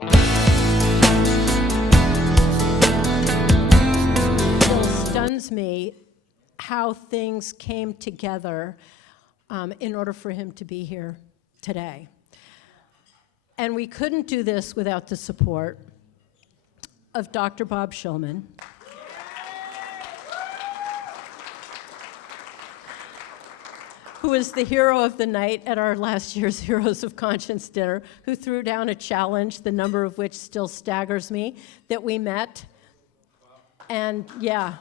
Still stuns me how things came together in order for him to be here today. And we couldn't do this without the support of Dr. Bob Shillman, who is the hero of the night at our last year's Heroes of Conscience dinner, who threw down a challenge, the number of which still staggers me, that we met. And yeah,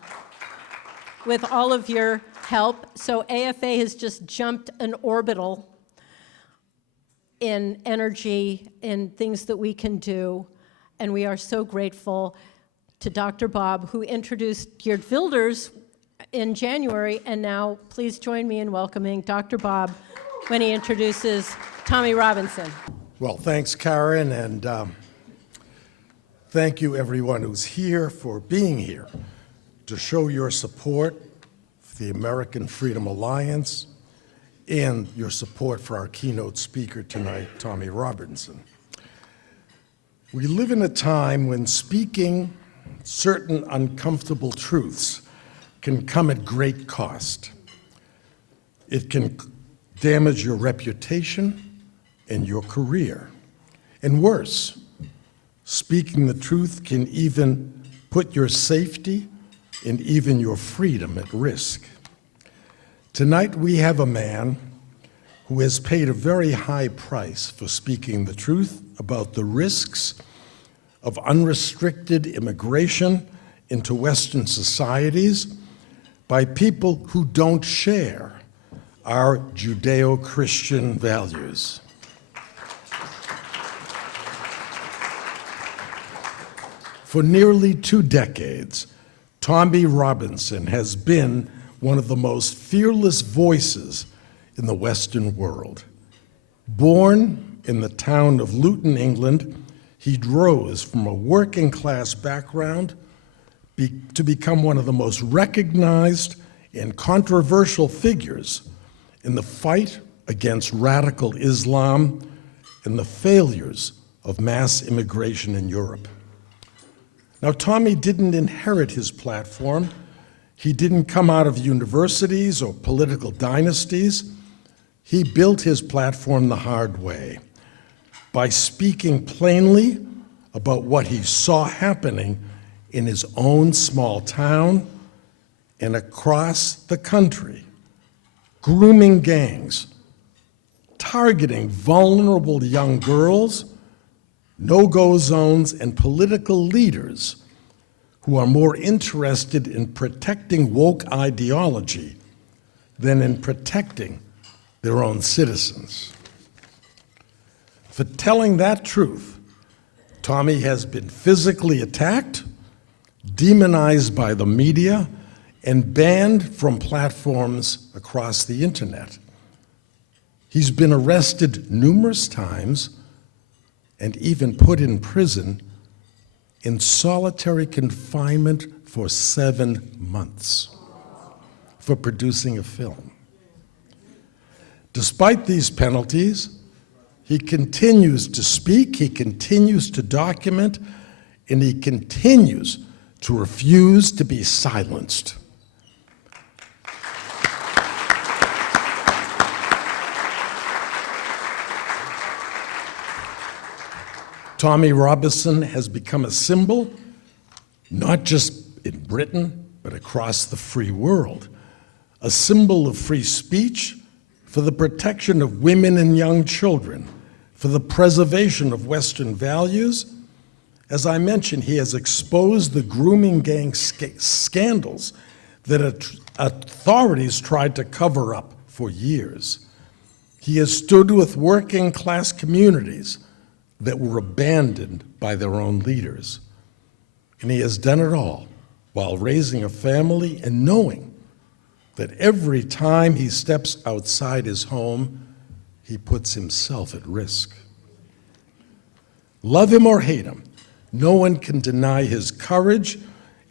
with all of your help. So AFA has just jumped an orbital in energy, in things that we can do. And we are so grateful to Dr. Bob, who introduced Geert Wilders in January, and now please join me in welcoming Dr. Bob when he introduces Tommy Robinson. Well, thanks, Karen, and thank you everyone who's here for being here to show your support for the American Freedom Alliance and your support for our keynote speaker tonight, Tommy Robinson. We live in a time when speaking certain uncomfortable truths can come at great cost. It can damage your reputation and your career. And worse, speaking the truth can even put your safety and even your freedom at risk. Tonight we have a man who has paid a very high price for speaking the truth about the risks of unrestricted immigration into Western societies by people who don't share our Judeo-Christian values. For nearly 2 decades, Tommy Robinson has been one of the most fearless voices in the Western world. Born in the town of Luton, England, he rose from a working-class background to become one of the most recognized and controversial figures in the fight against radical Islam and the failures of mass immigration in Europe. Now, Tommy didn't inherit his platform. He didn't come out of universities or political dynasties. He built his platform the hard way by speaking plainly about what he saw happening in his own small town and across the country. Grooming gangs, targeting vulnerable young girls, no-go zones, and political leaders who are more interested in protecting woke ideology than in protecting their own citizens. For telling that truth, Tommy has been physically attacked, demonized by the media, and banned from platforms across the internet. He's been arrested numerous times and even put in prison in solitary confinement for 7 months for producing a film. Despite these penalties, he continues to speak, he continues to document, and he continues to refuse to be silenced. Tommy Robinson has become a symbol, not just in Britain, but across the free world, a symbol of free speech for the protection of women and young children, for the preservation of Western values. As I mentioned, he has exposed the grooming gang scandals that authorities tried to cover up for years. He has stood with working class communities that were abandoned by their own leaders. And he has done it all while raising a family and knowing that every time he steps outside his home, he puts himself at risk. Love him or hate him, no one can deny his courage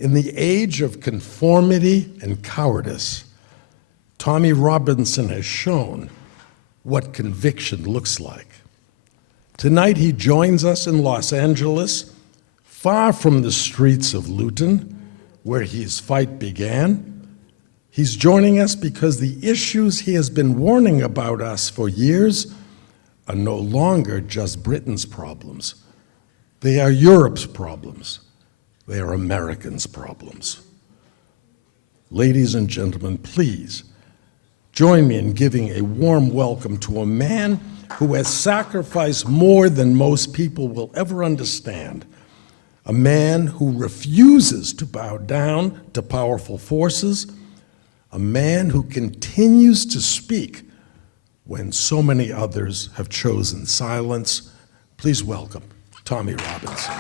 in the age of conformity and cowardice. Tommy Robinson has shown what conviction looks like. Tonight he joins us in Los Angeles, far from the streets of Luton, where his fight began. He's joining us because the issues he has been warning about us for years are no longer just Britain's problems. They are Europe's problems. They are Americans' problems. Ladies and gentlemen, please join me in giving a warm welcome to a man who has sacrificed more than most people will ever understand, a man who refuses to bow down to powerful forces, a man who continues to speak when so many others have chosen silence. Please welcome Tommy Robinson.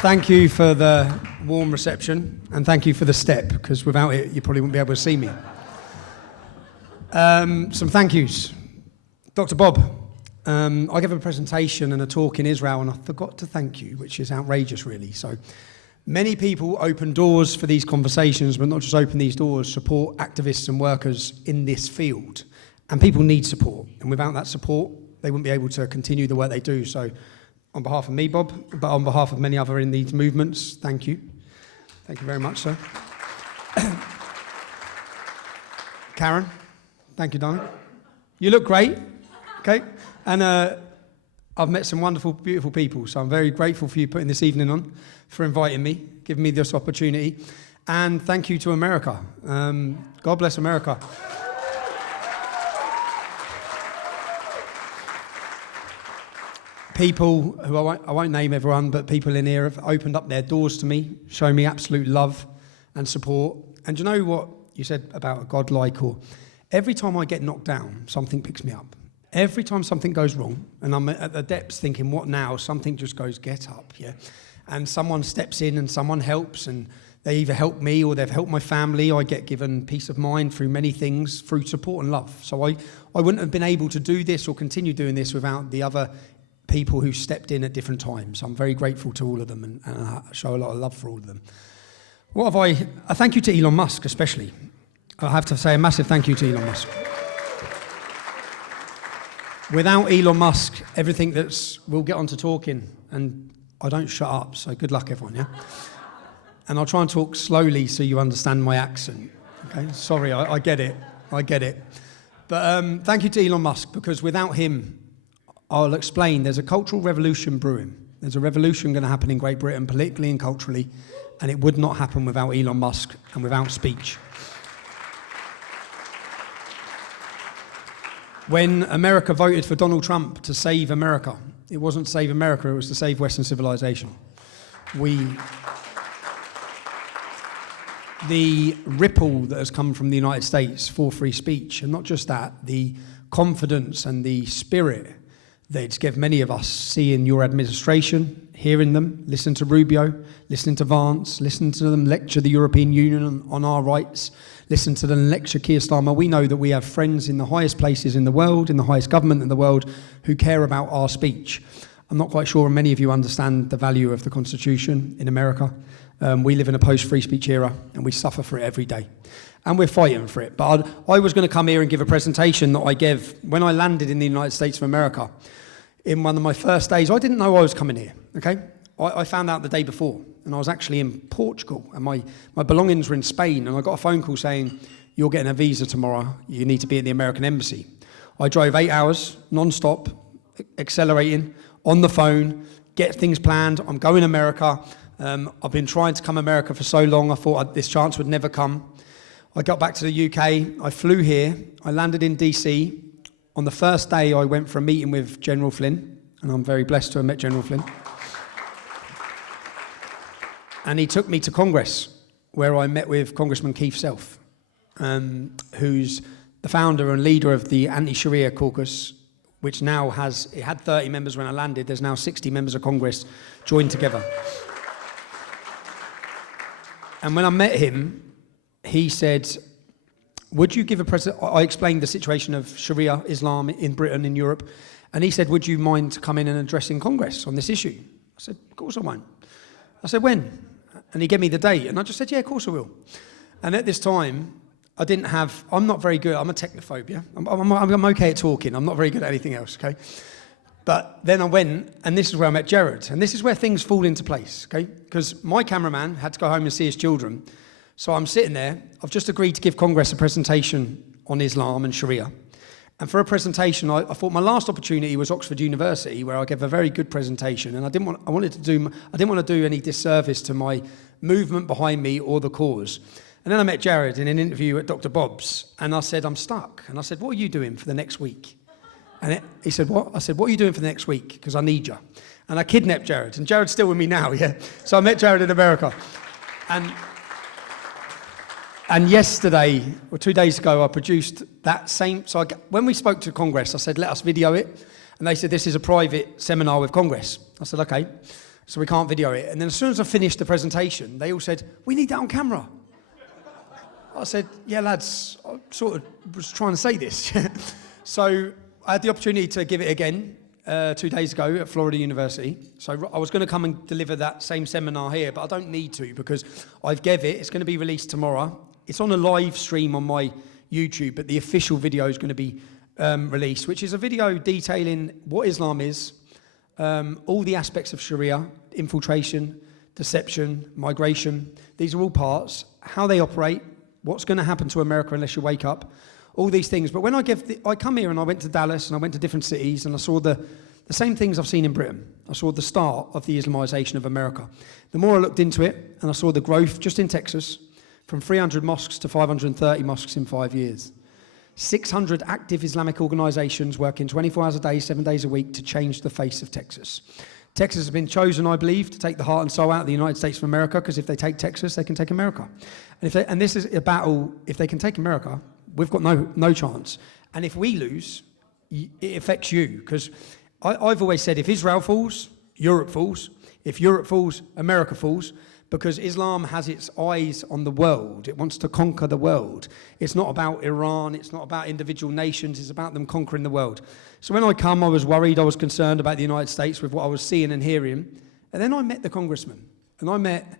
Thank you for the warm reception, and thank you for the step, because without it, you probably wouldn't be able to see me. Some thank yous. Dr. Bob, I gave a presentation and a talk in Israel, and I forgot to thank you, which is outrageous, really. So many people open doors for these conversations, but not just open these doors, support activists and workers in this field. And people need support, and without that support, they wouldn't be able to continue the work they do. So on behalf of me, Bob, but on behalf of many other in these movements, thank you. Thank you very much, sir. Karen, thank you, darling. You look great, okay? And I've met some wonderful, beautiful people, so I'm very grateful for you putting this evening on, for inviting me, giving me this opportunity. And thank you to America. God bless America. People who I won't name everyone, but people in here have opened up their doors to me, shown me absolute love and support. And do you know what you said about a godlike, or every time I get knocked down, something picks me up. Every time something goes wrong, and I'm at the depths thinking, what now? Something just goes, get up, yeah? And someone steps in and someone helps, and they either help me or they've helped my family. I get given peace of mind through many things, through support and love. So I wouldn't have been able to do this or continue doing this without the other people who stepped in at different times. I'm very grateful to all of them, and I show a lot of love for all of them. What have I thank you to Elon Musk, especially. I have to say a massive thank you to Elon Musk. Without Elon Musk, everything we'll get on to talking, and I don't shut up, so good luck, everyone, yeah? And I'll try and talk slowly so you understand my accent, okay? Sorry, I get it. But thank you to Elon Musk, because without him, I'll explain, there's a cultural revolution brewing. There's a revolution going to happen in Great Britain, politically and culturally, and it would not happen without Elon Musk and without speech. When America voted for Donald Trump to save America, it wasn't to save America, it was to save Western civilization. The ripple that has come from the United States for free speech, and not just that, the confidence and the spirit that it's given many of us seeing your administration, hearing them, listening to Rubio, listening to Vance, listening to them lecture the European Union on our rights, listen to them lecture Keir Starmer. We know that we have friends in the highest places in the world, in the highest government in the world, who care about our speech. I'm not quite sure many of you understand the value of the Constitution in America. We live in a post-free speech era, and we suffer for it every day. And we're fighting for it. But I was going to come here and give a presentation that I gave when I landed in the United States of America. In one of my first days, I didn't know I was coming here, okay? I found out the day before, and I was actually in Portugal, and my belongings were in Spain, and I got a phone call saying, you're getting a visa tomorrow, you need to be at the American Embassy. I drove 8 hours, non-stop, accelerating, on the phone, get things planned, I'm going to America. I've been trying to come to America for so long, I thought this chance would never come. I got back to the UK, I flew here, I landed in DC. On the first day, I went for a meeting with General Flynn, and I'm very blessed to have met General Flynn. And he took me to Congress, where I met with Congressman Keith Self, who's the founder and leader of the Anti-Sharia Caucus, which now it had 30 members when I landed. There's now 60 members of Congress joined together. And when I met him, he said, would you give I explained the situation of Sharia Islam in Britain, in Europe, and he said, would you mind coming and addressing Congress on this issue? I said, of course I won't. I said, when? And he gave me the date, and I just said, yeah, of course I will. And at this time, I'm not very good. I'm a technophobe, yeah? I'm okay at talking. I'm not very good at anything else, okay? But then I went, and this is where I met Jared. And this is where things fall into place, okay? Because my cameraman had to go home and see his children. So I'm sitting there. I've just agreed to give Congress a presentation on Islam and Sharia. And for a presentation, I thought my last opportunity was Oxford University, where I gave a very good presentation. And I didn't want to do any disservice to my movement behind me or the cause. And then I met Jared in an interview at Dr. Bob's. And I said, I'm stuck. And I said, what are you doing for the next week? And he said, what? I said, what are you doing for the next week? Because I need you. And I kidnapped Jared. And Jared's still with me now, yeah? So I met Jared in America. And yesterday, or 2 days ago, I produced that same... So when we spoke to Congress, I said, let us video it. And they said, this is a private seminar with Congress. I said, okay. So we can't video it. And then as soon as I finished the presentation, they all said, we need that on camera. I said, yeah, lads, I sort of was trying to say this. So I had the opportunity to give it again 2 days ago at Florida University. So I was going to come and deliver that same seminar here, but I don't need to because I've gave it. It's going to be released tomorrow. It's on a live stream on my YouTube, but the official video is going to be released, which is a video detailing what Islam is, all the aspects of Sharia, infiltration, deception, migration. These are all parts, how they operate, what's going to happen to America unless you wake up, all these things. But when I come here and I went to Dallas and I went to different cities and I saw the same things I've seen in Britain. I saw the start of the Islamization of America. The more I looked into it and I saw the growth just in Texas, from 300 mosques to 530 mosques in 5 years. 600 active Islamic organizations working 24 hours a day, 7 days a week to change the face of Texas. Texas has been chosen, I believe, to take the heart and soul out of the United States of America, because if they take Texas, they can take America. And this is a battle, if they can take America, we've got no chance. And if we lose, it affects you, because I've always said if Israel falls, Europe falls. If Europe falls, America falls. Because Islam has its eyes on the world. It wants to conquer the world. It's not about Iran. It's not about individual nations. It's about them conquering the world. So when I come, I was worried. I was concerned about the United States with what I was seeing and hearing. And then I met the congressman. And I met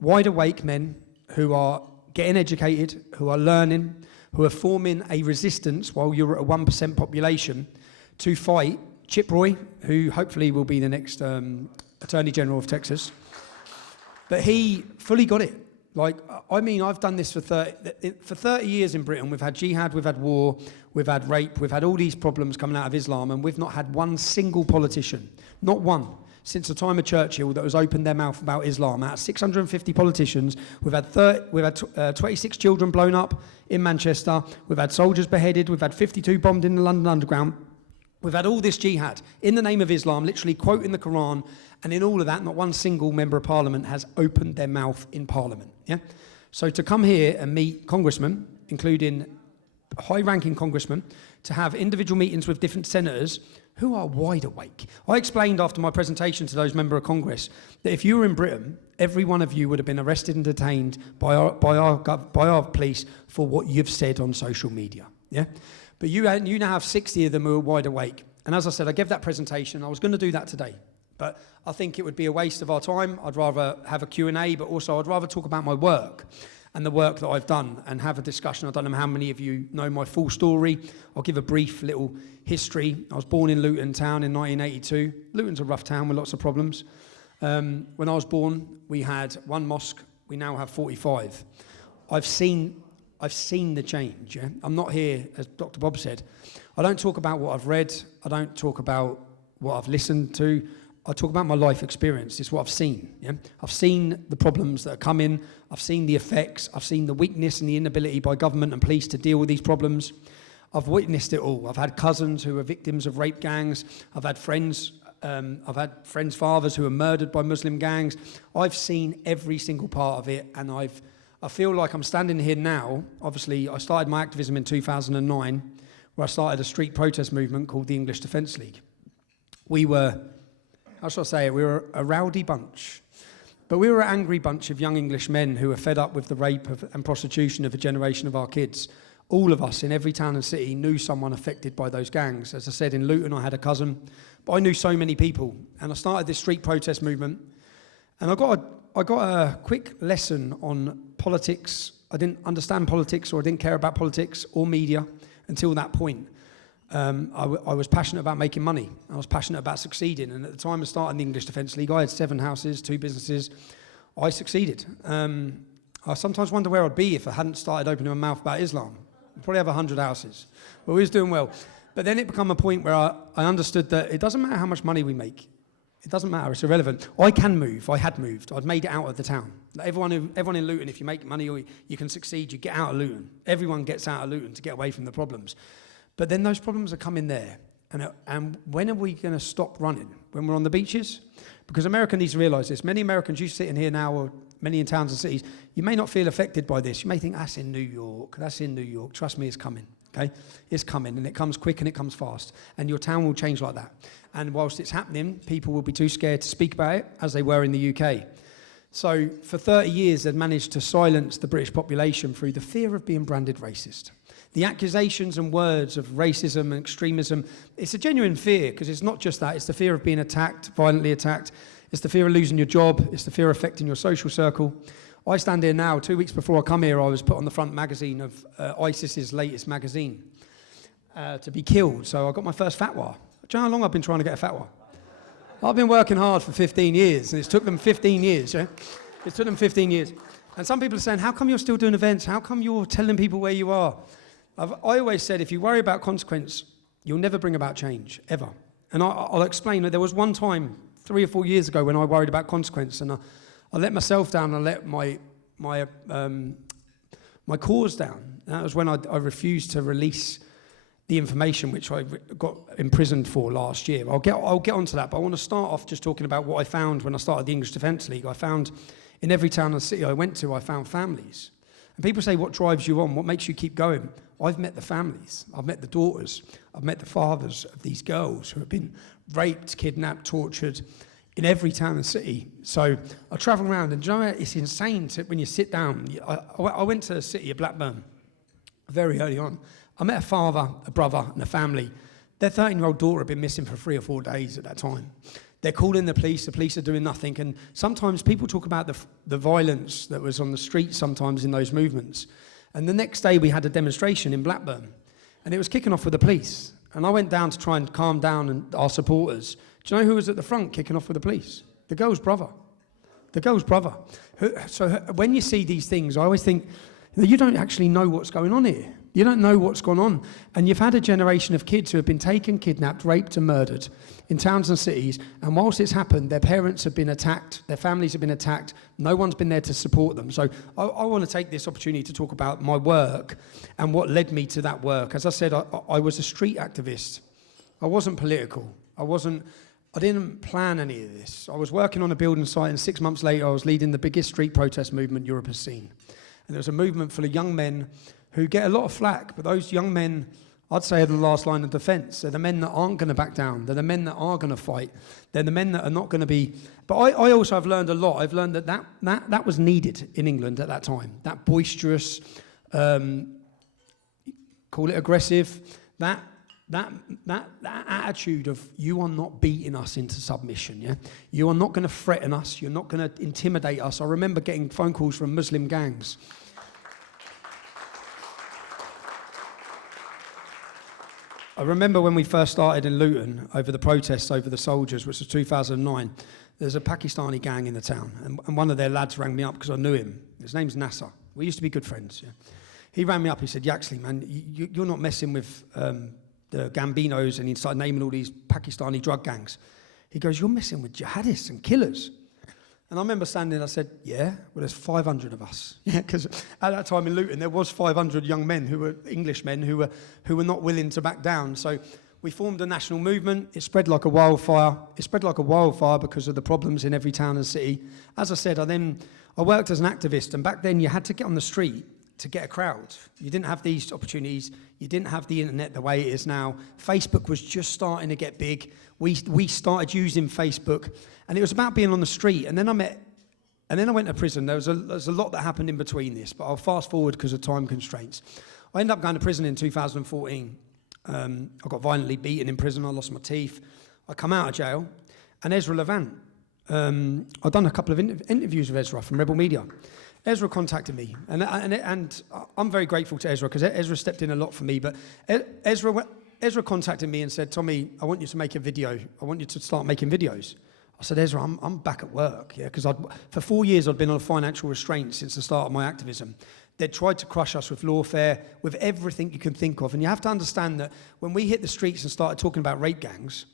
wide-awake men who are getting educated, who are learning, who are forming a resistance while you're at a 1% population to fight Chip Roy, who hopefully will be the next Attorney General of Texas. But he fully got it. I've done this for 30 years in Britain. We've had jihad, we've had war, we've had rape, we've had all these problems coming out of Islam, and we've not had one single politician, not one, since the time of Churchill that has opened their mouth about Islam. Out of 650 politicians, we've had 26 children blown up in Manchester, we've had soldiers beheaded, we've had 52 bombed in the London Underground. We've had all this jihad in the name of Islam, literally quoting the Quran, and in all of that, not one single member of Parliament has opened their mouth in Parliament. Yeah. So to come here and meet congressmen, including high-ranking congressmen, to have individual meetings with different senators who are wide awake. I explained after my presentation to those members of Congress that if you were in Britain, every one of you would have been arrested and detained by our police for what you've said on social media. Yeah. But you now have 60 of them who are wide awake. And as I said, I gave that presentation. I was going to do that today. But I think it would be a waste of our time. I'd rather have a Q&A, but also I'd rather talk about my work and the work that I've done and have a discussion. I don't know how many of you know my full story. I'll give a brief little history. I was born in Luton Town in 1982. Luton's a rough town with lots of problems. When I was born, we had one mosque. We now have 45. I've seen the change. Yeah? I'm not here, as Dr. Bob said. I don't talk about what I've read. I don't talk about what I've listened to. I talk about my life experience. It's what I've seen. Yeah? I've seen the problems that are coming. I've seen the effects. I've seen the weakness and the inability by government and police to deal with these problems. I've witnessed it all. I've had cousins who are victims of rape gangs. I've had friends' fathers who are murdered by Muslim gangs. I've seen every single part of it, and I feel like I'm standing here now. Obviously, I started my activism in 2009, where I started a street protest movement called the English Defence League. We were, how shall I say it, we were a rowdy bunch. But we were an angry bunch of young English men who were fed up with the rape and prostitution of a generation of our kids. All of us in every town and city knew someone affected by those gangs. As I said, in Luton, I had a cousin, but I knew so many people. And I started this street protest movement. And I got a quick lesson on politics, I didn't understand politics, or I didn't care about politics or media until that point. I was passionate about making money. I was passionate about succeeding. And at the time of starting the English Defence League, I had 7 houses, 2 businesses. I succeeded. I sometimes wonder where I'd be if I hadn't started opening my mouth about Islam. I'd probably have 100 houses. But we was doing well. But then it became a point where I understood that it doesn't matter how much money we make. It doesn't matter, it's irrelevant. I can move, I had moved, I'd made it out of the town. Like everyone in Luton, if you make money or you can succeed, you get out of Luton. Everyone gets out of Luton to get away from the problems. But then those problems are coming there. And when are we going to stop running? When we're on the beaches? Because America needs to realise this. Many Americans, you sitting here now, or many in towns and cities, you may not feel affected by this. You may think, that's in New York, that's in New York. Trust me, it's coming. Okay, it's coming, and it comes quick and it comes fast, and your town will change like that. And whilst it's happening, people will be too scared to speak about it, as they were in the UK. So for 30 years, they'd managed to silence the British population through the fear of being branded racist. The accusations and words of racism and extremism, it's a genuine fear, because it's not just that, it's the fear of being attacked, violently attacked, it's the fear of losing your job, it's the fear of affecting your social circle. I stand here now, 2 weeks before I come here, I was put on the front magazine of ISIS's latest magazine to be killed. So I got my first fatwa. Do you know how long I've been trying to get a fatwa? I've been working hard for 15 years, and it's took them 15 years, yeah? It took them 15 years. And some people are saying, how come you're still doing events? How come you're telling people where you are? I always said, if you worry about consequence, you'll never bring about change, ever. And I'll explain that there was one time, 3 or 4 years ago, when I worried about consequence, and I let myself down, I let my cause down. That was when I refused to release the information which I got imprisoned for last year. I'll get onto that, but I want to start off just talking about what I found when I started the English Defence League. I found in every town and city I went to, I found families. And people say, what drives you on? What makes you keep going? I've met the families. I've met the daughters. I've met the fathers of these girls who have been raped, kidnapped, tortured, in every town and city. So I travel around, and do you know, it's insane when you sit down. I went to the city of Blackburn very early on. I met a father, a brother, and a family. Their 13-year-old daughter had been missing for 3 or 4 days at that time. They're calling the police are doing nothing, and sometimes people talk about the violence that was on the street sometimes in those movements. And the next day we had a demonstration in Blackburn, and it was kicking off with the police. And I went down to try and calm down our supporters. Do you know who was at the front kicking off with the police? The girl's brother. The girl's brother. So when you see these things, I always think, you don't actually know what's going on here. You don't know what's gone on. And you've had a generation of kids who have been taken, kidnapped, raped and murdered in towns and cities. And whilst it's happened, their parents have been attacked, their families have been attacked. No one's been there to support them. So I want to take this opportunity to talk about my work and what led me to that work. As I said, I was a street activist. I wasn't political. I didn't plan any of this. I was working on a building site, and 6 months later I was leading the biggest street protest movement Europe has seen. And there was a movement full of young men who get a lot of flack, but those young men, I'd say, are the last line of defence. They're the men that aren't going to back down. They're the men that are going to fight. They're the men that are not going to be... But I also have learned a lot. I've learned that was needed in England at that time. That boisterous, call it aggressive, that attitude of, you are not beating us into submission, yeah? You are not going to threaten us. You're not going to intimidate us. I remember getting phone calls from Muslim gangs. I remember when we first started in Luton over the protests over the soldiers, which was 2009, there's a Pakistani gang in the town, and one of their lads rang me up because I knew him. His name's Nasser. We used to be good friends, yeah? He rang me up, he said, Yaxley, man, you're not messing with... the Gambinos, and he started naming all these Pakistani drug gangs. He goes, you're messing with jihadists and killers. And I remember standing there, I said, yeah, well, there's 500 of us. Yeah, because at that time in Luton, there was 500 young men who were Englishmen who were not willing to back down. So we formed a national movement. It spread like a wildfire. It spread like a wildfire because of the problems in every town and city. As I said, I worked as an activist, and back then you had to get on the street to get a crowd. You didn't have these opportunities. You didn't have the internet the way it is now. Facebook was just starting to get big. We started using Facebook, and it was about being on the street. And then I went to prison. There's a lot that happened in between this, but I'll fast forward because of time constraints. I ended up going to prison in 2014. I got violently beaten in prison. I lost my teeth. I come out of jail, and Ezra Levant. I've done a couple of interviews with Ezra from Rebel Media. Ezra contacted me, and I'm very grateful to Ezra because Ezra stepped in a lot for me. But Ezra contacted me and said, Tommy, I want you to make a video. I want you to start making videos. I said, Ezra, I'm back at work, yeah, because for 4 years I'd been on financial restraint since the start of my activism. They'd tried to crush us with lawfare, with everything you can think of. And you have to understand that when we hit the streets and started talking about rape gangs,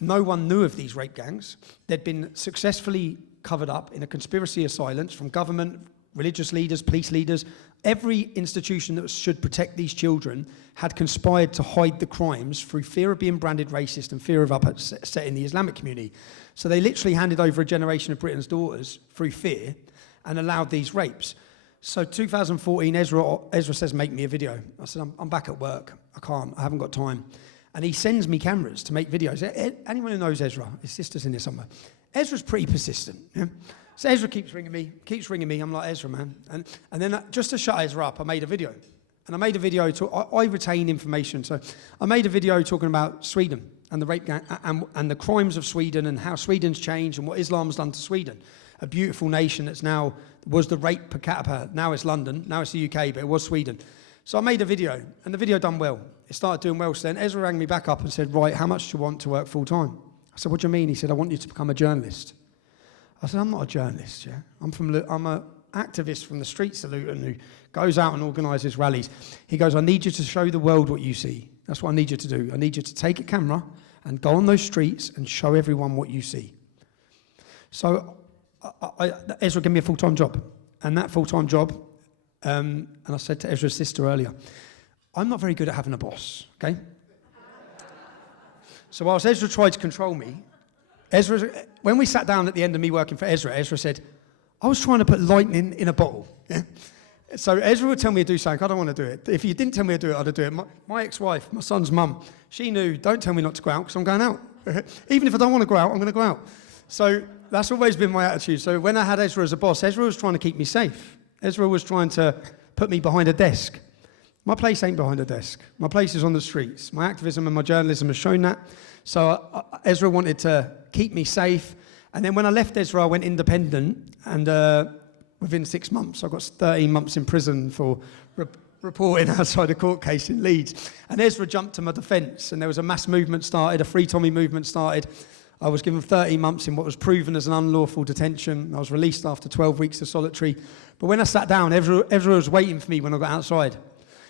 no one knew of these rape gangs. They'd been successfully covered up in a conspiracy of silence from government, religious leaders, police leaders. Every institution that should protect these children had conspired to hide the crimes through fear of being branded racist and fear of upsetting the Islamic community. So they literally handed over a generation of Britain's daughters through fear and allowed these rapes. So 2014, Ezra says, make me a video. I said, I'm back at work. I haven't got time. And he sends me cameras to make videos. Anyone who knows Ezra, his sister's in there somewhere. Ezra's pretty persistent. Yeah? So Ezra keeps ringing me. I'm like, Ezra, man. And then just to shut Ezra up, I made a video. And I made a video, I retain information. So I made a video talking about Sweden and the rape gang and the crimes of Sweden and how Sweden's changed and what Islam's done to Sweden. A beautiful nation that's now, was the rate per capita, now it's London, now it's the UK, but it was Sweden. So I made a video, and the video done well. It started doing well, so then Ezra rang me back up and said, right, how much do you want to work full time? I said, what do you mean? He said, I want you to become a journalist. I said, I'm not a journalist, yeah? I'm an activist from the streets of Luton who goes out and organises rallies. He goes, I need you to show the world what you see. That's what I need you to do. I need you to take a camera and go on those streets and show everyone what you see. So Ezra gave me a full-time job. And that full-time job, and I said to Ezra's sister earlier, I'm not very good at having a boss, okay? So whilst Ezra tried to control me, when we sat down at the end of me working for Ezra said, I was trying to put lightning in a bottle. Yeah? So Ezra would tell me to do something, I don't want to do it. If you didn't tell me to do it, I'd do it. My ex-wife, my son's mum, she knew, don't tell me not to go out because I'm going out. Even if I don't want to go out, I'm going to go out. So that's always been my attitude. So when I had Ezra as a boss, Ezra was trying to keep me safe. Ezra was trying to put me behind a desk. My place ain't behind a desk. My place is on the streets. My activism and my journalism has shown that. So Ezra wanted to keep me safe. And then when I left Ezra, I went independent. And within 6 months, I got 13 months in prison for reporting outside a court case in Leeds. And Ezra jumped to my defence. And there was a mass movement started, a Free Tommy movement started. I was given 13 months in what was proven as an unlawful detention. I was released after 12 weeks of solitary. But when I sat down, Ezra was waiting for me when I got outside.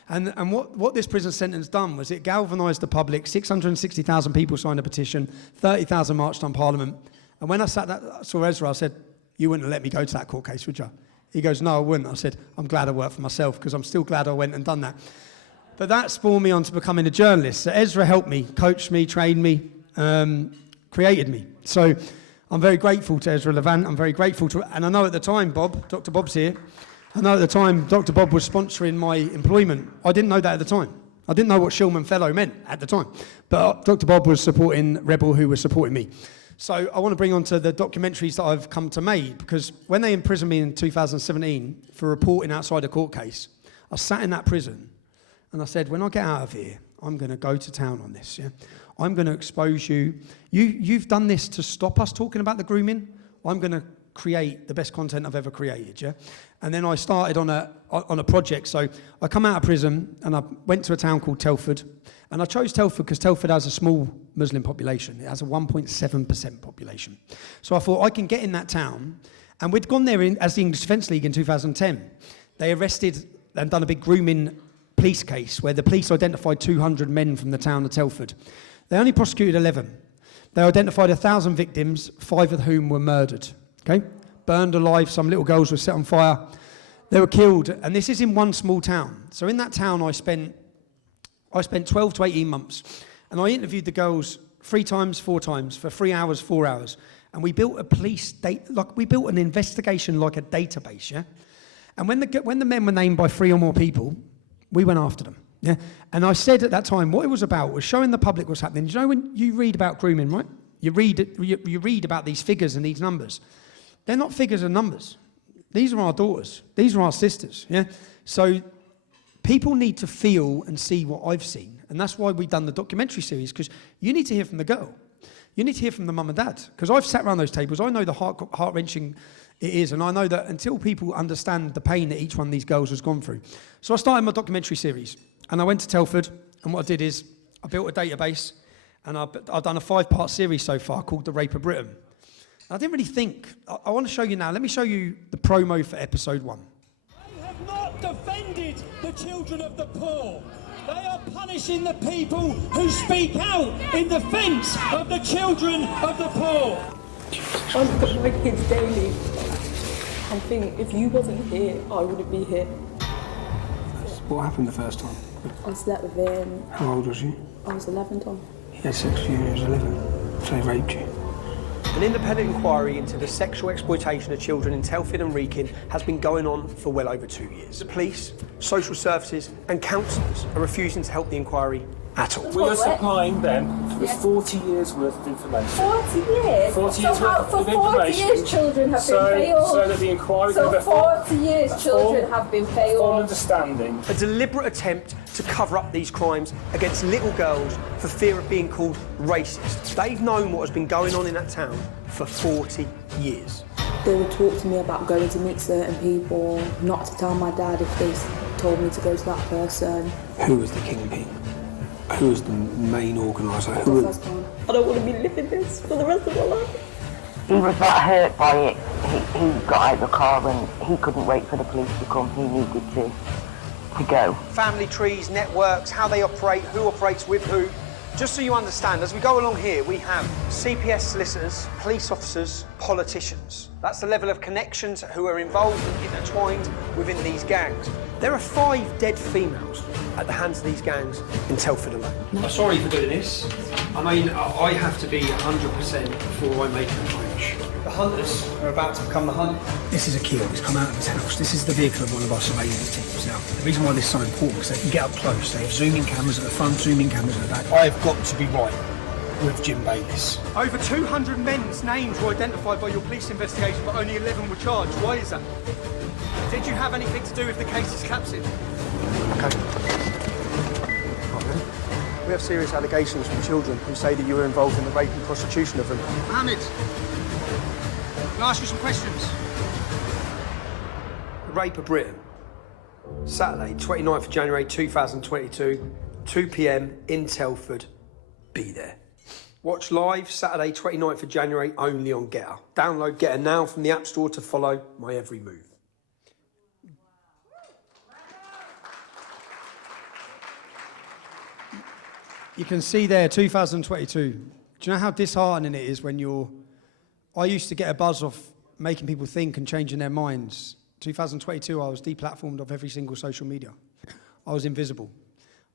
And what this prison sentence done was it galvanised the public. 660,000 people signed a petition, 30,000 marched on Parliament. And when I saw Ezra, I said, you wouldn't have let me go to that court case, would you? He goes, no, I wouldn't. I said, I'm glad I worked for myself because I'm still glad I went and done that. But that spawned me on to becoming a journalist. So Ezra helped me, coached me, trained me, created me. So I'm very grateful to Ezra Levant. I'm very grateful to, and I know at the time, Dr. Bob's here. I know at the time Dr. Bob was sponsoring my employment. I didn't know that at the time. I didn't know what Shillman Fellow meant at the time. But Dr. Bob was supporting Rebel, who was supporting me. So I want to bring on to the documentaries that I've come to make, because when they imprisoned me in 2017 for reporting outside a court case, I sat in that prison and I said, when I get out of here, I'm going to go to town on this. Yeah? I'm going to expose you. You've done this to stop us talking about the grooming. I'm going to create the best content I've ever created, yeah? And then I started on a project. So I come out of prison and I went to a town called Telford. And I chose Telford because Telford has a small Muslim population. It has a 1.7% population. So I thought I can get in that town. And we'd gone there as the English Defence League in 2010. They arrested and done a big grooming police case where the police identified 200 men from the town of Telford. They only prosecuted 11. They identified 1,000 victims, 5 of whom were murdered. Okay? Burned alive, some little girls were set on fire. They were killed, and this is in one small town. So in that town I spent 12 to 18 months, and I interviewed the girls 3 times, 4 times, for 3 hours, 4 hours. And we built we built an investigation like a database, yeah? And when the men were named by 3 or more people, we went after them. Yeah, and I said at that time what it was about was showing the public what's happening. You know when you read about grooming, right? You read about these figures and these numbers. They're not figures and numbers. These are our daughters. These are our sisters. Yeah. So people need to feel and see what I've seen, and that's why we've done the documentary series, because you need to hear from the girl. You need to hear from the mum and dad, because I've sat around those tables. I know the heart-wrenching It is, and I know that until people understand the pain that each one of these girls has gone through. So I started my documentary series, and I went to Telford, and what I did is I built a database, and I've done a 5-part series so far called The Rape of Britain. I didn't really think, I want to show you now, let me show you the promo for episode 1. They have not defended the children of the poor. They are punishing the people who speak out in defence of the children of the poor. I look at my kids daily and think if you wasn't here, I wouldn't be here. What happened the first time? I slept with him. How old was you? I was 11, Tom. He had sex with you when he was 11. So he raped you. An independent inquiry into the sexual exploitation of children in Telford and Wrekin has been going on for well over 2 years. The police, social services and councillors are refusing to help the inquiry at all. We are supplying them with 40 years worth of information. 40 years? 40 years worth for of 40 information. years children have been failed. So that the inquiry So can 40 years children have been full failed. understanding. A deliberate attempt to cover up these crimes against little girls for fear of being called racist. They've known what has been going on in that town for 40 years. They would talk to me about going to meet certain people, not to tell my dad if they told me to go to that person. Who was the kingpin? Who was the main organiser? I don't want to be living this for the rest of my life. He was that hurt by it. He got out of the car and he couldn't wait for the police to come. He needed to go. Family trees, networks, how they operate, who operates with who. Just so you understand, as we go along here, we have CPS solicitors, police officers, politicians. That's the level of connections who are involved and intertwined within these gangs. There are 5 dead females at the hands of these gangs in Telford alone. I'm sorry for doing this. I mean, I have to be 100% before I make an approach. The hunters are about to become the hunt. This is a key. He's come out of his house. This is the vehicle of one of our surveillance teams. Now, the reason why this is so important is they can get up close. They have zooming cameras at the front, zooming cameras at the back. I've got to be right with Jim Bayless. Over 200 men's names were identified by your police investigation, but only 11 were charged. Why is that? Did you have anything to do with the case's captive? Okay. We have serious allegations from children who say that you were involved in the rape and prostitution of them. Mohammed, can I ask you some questions? The Rape of Britain. Saturday, 29th of January 2022, 2 p.m. in Telford. Be there. Watch live Saturday, 29th of January, only on Getter. Download Getter now from the App Store to follow my every move. You can see there, 2022. Do you know how disheartening it is when I used to get a buzz off making people think and changing their minds. 2022, I was deplatformed off every single social media. I was invisible.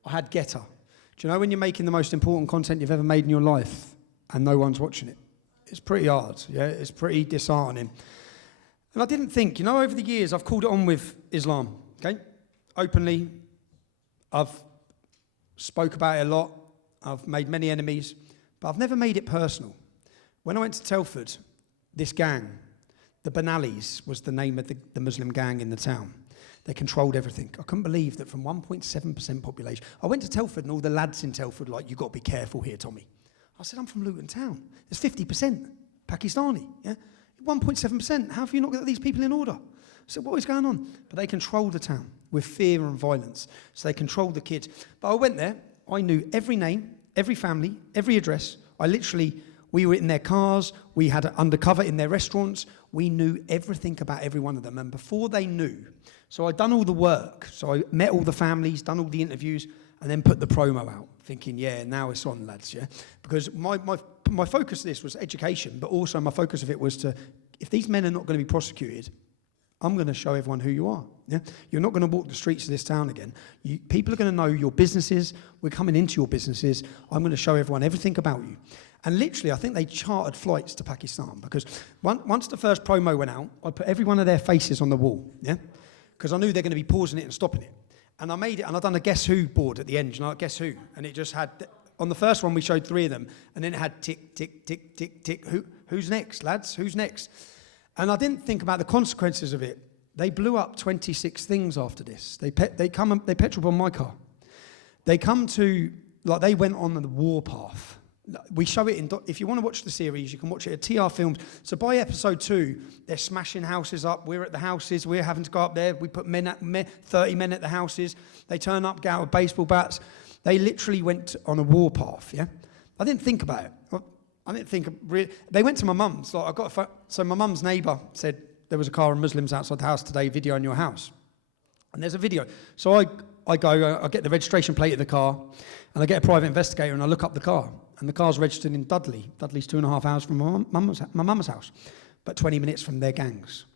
I had Getter. Do you know when you're making the most important content you've ever made in your life and no one's watching it? It's pretty hard, yeah? It's pretty disheartening. And I didn't think, over the years I've called it on with Islam, okay? Openly, I've spoke about it a lot. I've made many enemies, but I've never made it personal. When I went to Telford, this gang, the Benalis was the name of the Muslim gang in the town. They controlled everything. I couldn't believe that from 1.7% population. I went to Telford and all the lads in Telford you've got to be careful here, Tommy. I said, I'm from Luton Town. There's 50% Pakistani, yeah? 1.7%. How have you not got these people in order? I said, what is going on? But they controlled the town with fear and violence. So they controlled the kids. But I went there. I knew every name, every family, every address. We were in their cars. We had it undercover in their restaurants. We knew everything about every one of them. And before they knew, so I'd done all the work. So I met all the families, done all the interviews, and then put the promo out, thinking, yeah, now it's on, lads, yeah? Because my focus of this was education, but also my focus of it was if these men are not going to be prosecuted, I'm going to show everyone who you are. Yeah? You're not going to walk the streets of this town again. People are going to know your businesses. We're coming into your businesses. I'm going to show everyone everything about you. And literally, I think they chartered flights to Pakistan because once the first promo went out, I put every one of their faces on the wall, yeah? Because I knew they're going to be pausing it and stopping it. And I made it, and I'd done a Guess Who board at the end, Guess Who? And it just had, on the first one, we showed 3 of them, and then it had tick, tick, tick, tick, tick. Who's next, lads? Who's next? And I didn't think about the consequences of it. They blew up 26 things after this. They petrol bombed my car. They come to, they went on the war path. We show it if you want to watch the series, you can watch it at TR Films. So by episode 2, they're smashing houses up. We're at the houses. We're having to go up there. We put 30 men at the houses. They turn up, get out with baseball bats. They literally went on a warpath, yeah? I didn't think about it. I didn't think really. They went to my mum's. Like so my mum's neighbour said, there was a car of Muslims outside the house today, video in your house. And there's a video. So I get the registration plate of the car, and I get a private investigator, and I look up the car. And the car's registered in Dudley. Dudley's 2.5 hours from my mum's house, but 20 minutes from their gangs.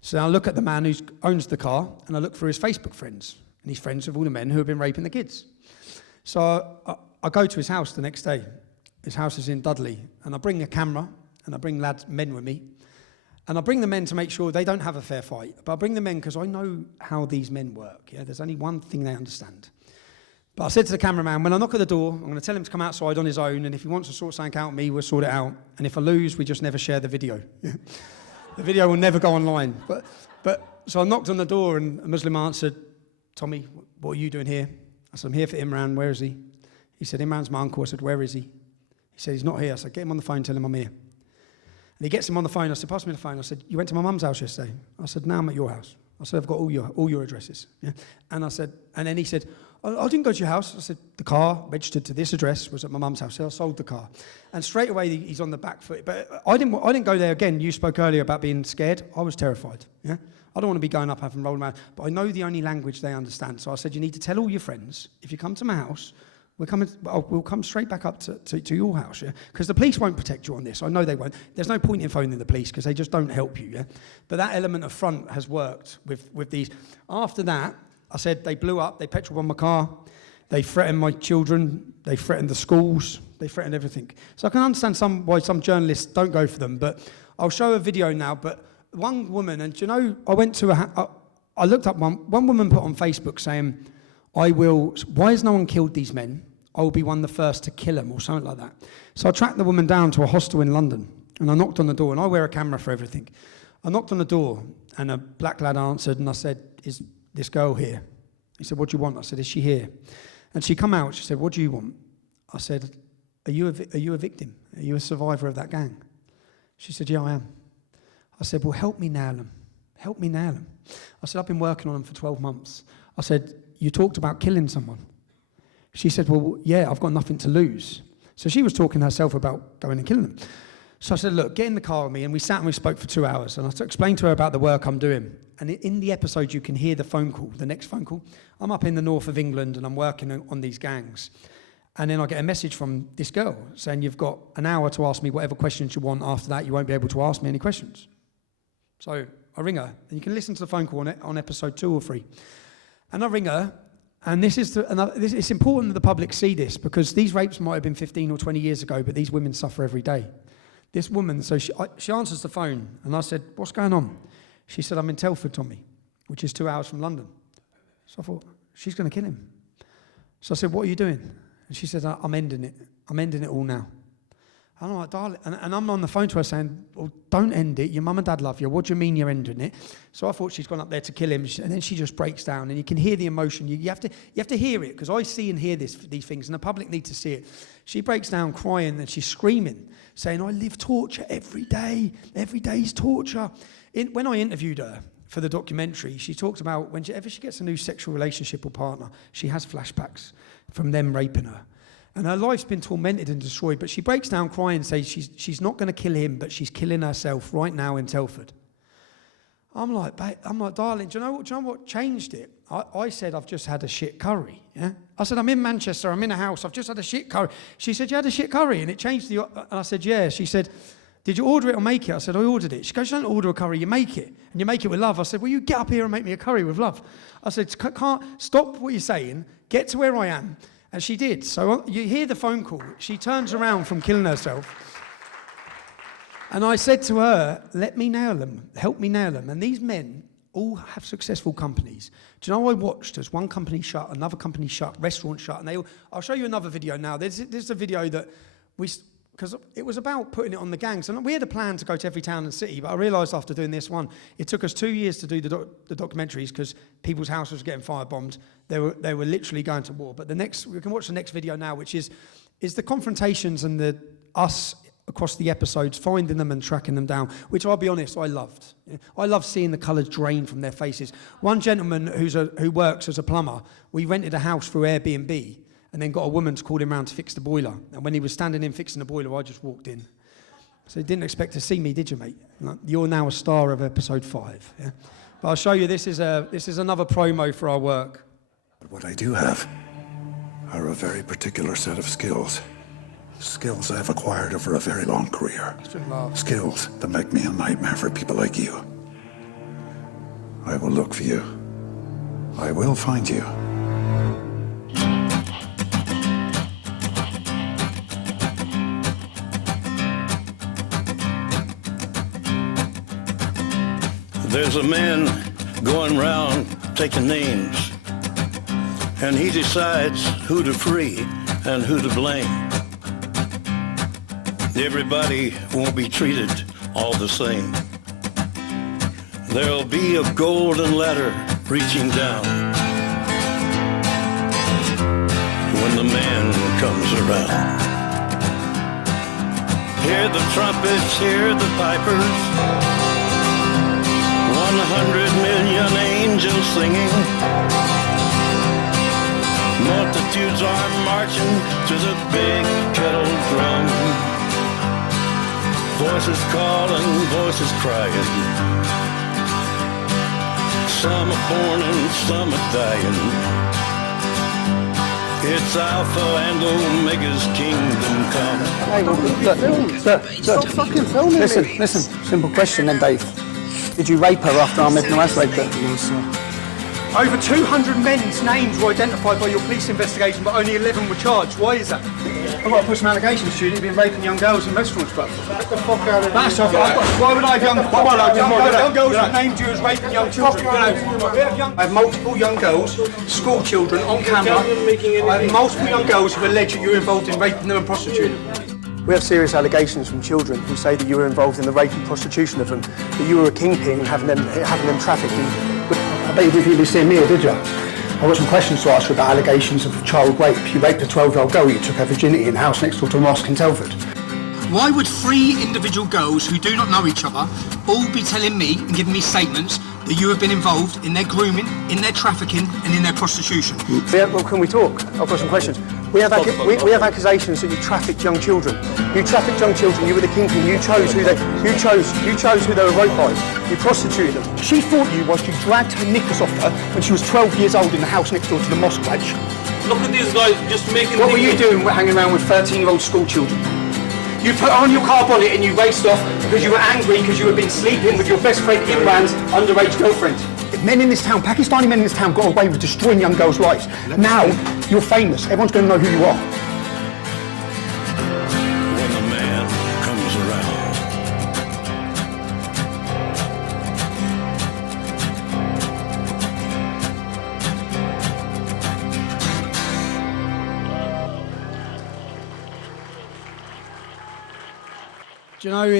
So I look at the man who owns the car, and I look for his Facebook friends. And he's friends with all the men who have been raping the kids. So I go to his house the next day. His house is in Dudley. And I bring a camera, and I bring men with me. And I bring the men to make sure they don't have a fair fight. But I bring the men because I know how these men work. Yeah? There's only one thing they understand. But I said to the cameraman, when I knock at the door, I'm going to tell him to come outside on his own, and if he wants to sort something out with me, we'll sort it out. And if I lose, we just never share the video. The video will never go online. So I knocked on the door, and a Muslim answered, Tommy, what are you doing here? I said, I'm here for Imran. Where is he? He said, Imran's my uncle. I said, where is he? He said, he's not here. I said, get him on the phone, tell him I'm here. And he gets him on the phone. I said, pass me the phone. I said, you went to my mum's house yesterday? I said, no, I'm at your house. I said, I've got all your addresses. Yeah? And then he said, I didn't go to your house. I said, the car registered to this address was at my mum's house. So I sold the car. And straight away, he's on the back foot. But I didn't go there again. You spoke earlier about being scared. I was terrified. Yeah? I don't want to be going up having rolled around. But I know the only language they understand. So I said, you need to tell all your friends, if you come to my house, we'll come straight back up to your house, yeah? Because the police won't protect you on this. I know they won't. There's no point in phoning the police because they just don't help you, yeah? But that element of front has worked with these. After that, I said they blew up, they petrol bombed my car, they threatened my children, they threatened the schools, they threatened everything. So I can understand why some journalists don't go for them, but I'll show a video now. But one woman, and do you know, I went to I looked up one woman put on Facebook saying, why has no one killed these men? I will be one of the first to kill them, or something like that. So I tracked the woman down to a hostel in London, and I knocked on the door, and I wear a camera for everything. I knocked on the door, and a black lad answered, and I said, is this girl here? He said, what do you want? I said, is she here? And she come out, she said, what do you want? I said, are you a victim? Are you a survivor of that gang? She said, yeah, I am. I said, well, help me nail them. Help me nail them. I said, I've been working on them for 12 months. I said, you talked about killing someone. She said, well, yeah, I've got nothing to lose. So she was talking herself about going and killing them. So I said, look, get in the car with me. And we sat and we spoke for 2 hours. And I explained to her about the work I'm doing. And in the episode, you can hear the phone call, the next phone call. I'm up in the north of England and I'm working on these gangs. And then I get a message from this girl saying, you've got an hour to ask me whatever questions you want. After that, you won't be able to ask me any questions. So I ring her. And you can listen to the phone call on episode 2 or 3. And I ring her. And it's important that the public see this because these rapes might have been 15 or 20 years ago, but these women suffer every day. This woman, so she answers the phone, and I said, what's going on? She said, I'm in Telford, Tommy, which is 2 hours from London. So I thought, she's going to kill him. So I said, what are you doing? And she said, I'm ending it. I'm ending it all now. And I'm like, darling, and I'm on the phone to her saying, well, don't end it. Your mum and dad love you. What do you mean you're ending it? So I thought she's gone up there to kill him. And then she just breaks down, and you can hear the emotion. You have to hear it, because I see and hear these things, and the public need to see it. She breaks down crying, and she's screaming, saying, I live torture every day. Every day's torture. When I interviewed her for the documentary, she talked about whenever she gets a new sexual relationship or partner, she has flashbacks from them raping her. And her life's been tormented and destroyed, but she breaks down crying and says she's not going to kill him, but she's killing herself right now in Telford. I'm like, darling, do you know what changed it? I said, I've just had a shit curry. Yeah? I said, I'm in Manchester, I'm in a house, I've just had a shit curry. She said, you had a shit curry? And it changed and I said, yeah. She said, did you order it or make it? I said, I ordered it. She goes, you don't order a curry, you make it. And you make it with love. I said, well, you get up here and make me a curry with love. I said, can't stop what you're saying, get to where I am. And she did. So you hear the phone call. She turns around from killing herself. And I said to her, let me nail them. Help me nail them. And these men all have successful companies. Do you know, I watched as one company shut, another company shut, restaurant shut. And I'll show you another video now. This is a video that because it was about putting it on the gangs. And we had a plan to go to every town and city, but I realised after doing this one, it took us 2 years to do the documentaries because people's houses were getting firebombed. They were literally going to war. But we can watch the next video now, which is is the confrontations and the us across the episodes, finding them and tracking them down, which I'll be honest, I loved. I love seeing the colours drain from their faces. One gentleman who works as a plumber, we rented a house through Airbnb and then got a woman to call him round to fix the boiler. And when he was standing in fixing the boiler, I just walked in. So you didn't expect to see me, did you, mate? Like, you're now a star of episode 5. Yeah? But I'll show you, this is another promo for our work. But what I do have are a very particular set of skills. Skills I've acquired over a very long career. Skills that make me a nightmare for people like you. I will look for you. I will find you. There's a man going round taking names, and he decides who to free and who to blame. Everybody won't be treated all the same. There'll be a golden ladder reaching down when the man comes around. Hear the trumpets, hear the pipers, 100 million angels singing. Multitudes are marching to the big kettle drum. Voices calling, voices crying. Some are born and some are dying. It's Alpha and Omega's kingdom come. Hey, look, stop fucking filming. Listen, simple question then, Dave. Did you rape her after Ahmed Nawaz raped her? Yes, sir. Over 200 men's names were identified by your police investigation, but only 11 were charged. Why is that? I've got to put some allegations to you. You've been raping young girls in restaurants, bro. Get the fuck out of here. That's off. Why would I have young girls who named you as raping young children? I have multiple young girls, school children, on camera. I have multiple young girls who allege that you were involved in raping them and prostituting them. We have serious allegations from children who say that you were involved in the rape and prostitution of them, that you were a kingpin having them trafficked. I bet you didn't really see me, did you? I've got some questions to ask you about allegations of child rape. You raped a 12-year-old girl, you took her virginity in a house next door to a mosque in Telford. Why would 3 individual girls who do not know each other all be telling me and giving me statements that you have been involved in their grooming, in their trafficking and in their prostitution? Yeah, well, can we talk? I've got some questions. We have accusations that you trafficked young children. You trafficked young children, you were the kingpin, you chose who they were raped by. You prostituted them. She fought you whilst you dragged her knickers off her when she was 12 years old in the house next door to the mosque badge. Look at these guys just making... What were you doing hanging around with 13-year-old school children? You put on your car bonnet and you raced off because you were angry because you had been sleeping with your best friend Imran's underage girlfriend. Men in this town, Pakistani men in this town, got away with destroying young girls' lives. Now, you're famous. Everyone's going to know who you are. When the man comes Do you know,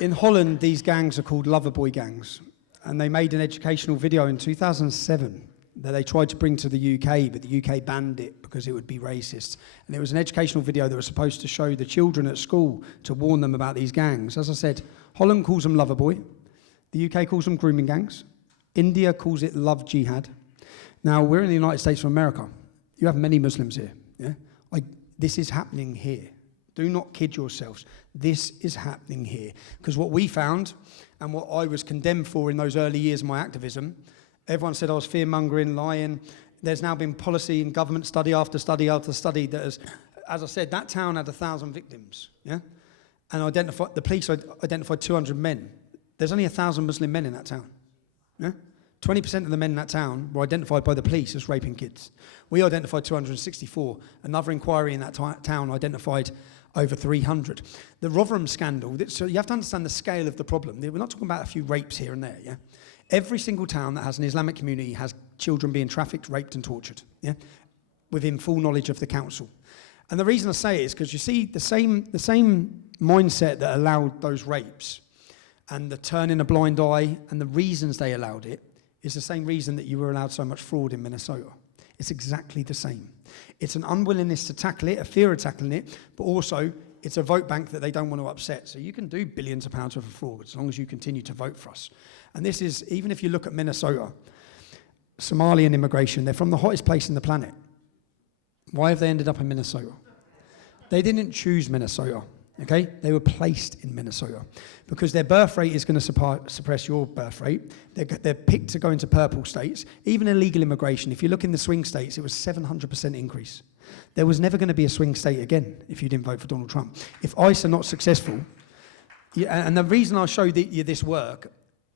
in Holland, these gangs are called loverboy gangs. And they made an educational video in 2007 that they tried to bring to the UK, but the UK banned it because it would be racist. And it was an educational video that was supposed to show the children at school to warn them about these gangs. As I said, Holland calls them loverboy. The UK calls them grooming gangs. India calls it love jihad. Now, we're in the United States of America. You have many Muslims here. Yeah? This is happening here. Do not kid yourselves. This is happening here. Because what we found, and what I was condemned for in those early years of my activism, everyone said I was fear-mongering, lying. There's now been policy and government study after study after study that has, as I said, that town had 1,000 victims, yeah? And the police identified 200 men. There's only 1,000 Muslim men in that town, yeah? 20% of the men in that town were identified by the police as raping kids. We identified 264. Another inquiry in that town identified over 300. The Rotherham scandal, so you have to understand the scale of the problem. We're not talking about a few rapes here and there, yeah? Every single town that has an Islamic community has children being trafficked, raped and tortured, yeah? Within full knowledge of the council. And the reason I say it is because you see the same mindset that allowed those rapes and the turning a blind eye and the reasons they allowed it is the same reason that you were allowed so much fraud in Minnesota. It's exactly the same. It's an unwillingness to tackle it, a fear of tackling it, but also it's a vote bank that they don't want to upset. So you can do billions of pounds worth of fraud as long as you continue to vote for us. And this is, even if you look at Minnesota, Somalian immigration, they're from the hottest place in the planet. Why have they ended up in Minnesota? They didn't choose Minnesota, okay? They were placed in Minnesota because their birth rate is going to suppress your birth rate. They're picked to go into purple states. Even illegal immigration, if you look in the swing states, it was 700% increase. There was never going to be a swing state again if you didn't vote for Donald Trump. If ICE are not successful, and the reason I'll show you this work,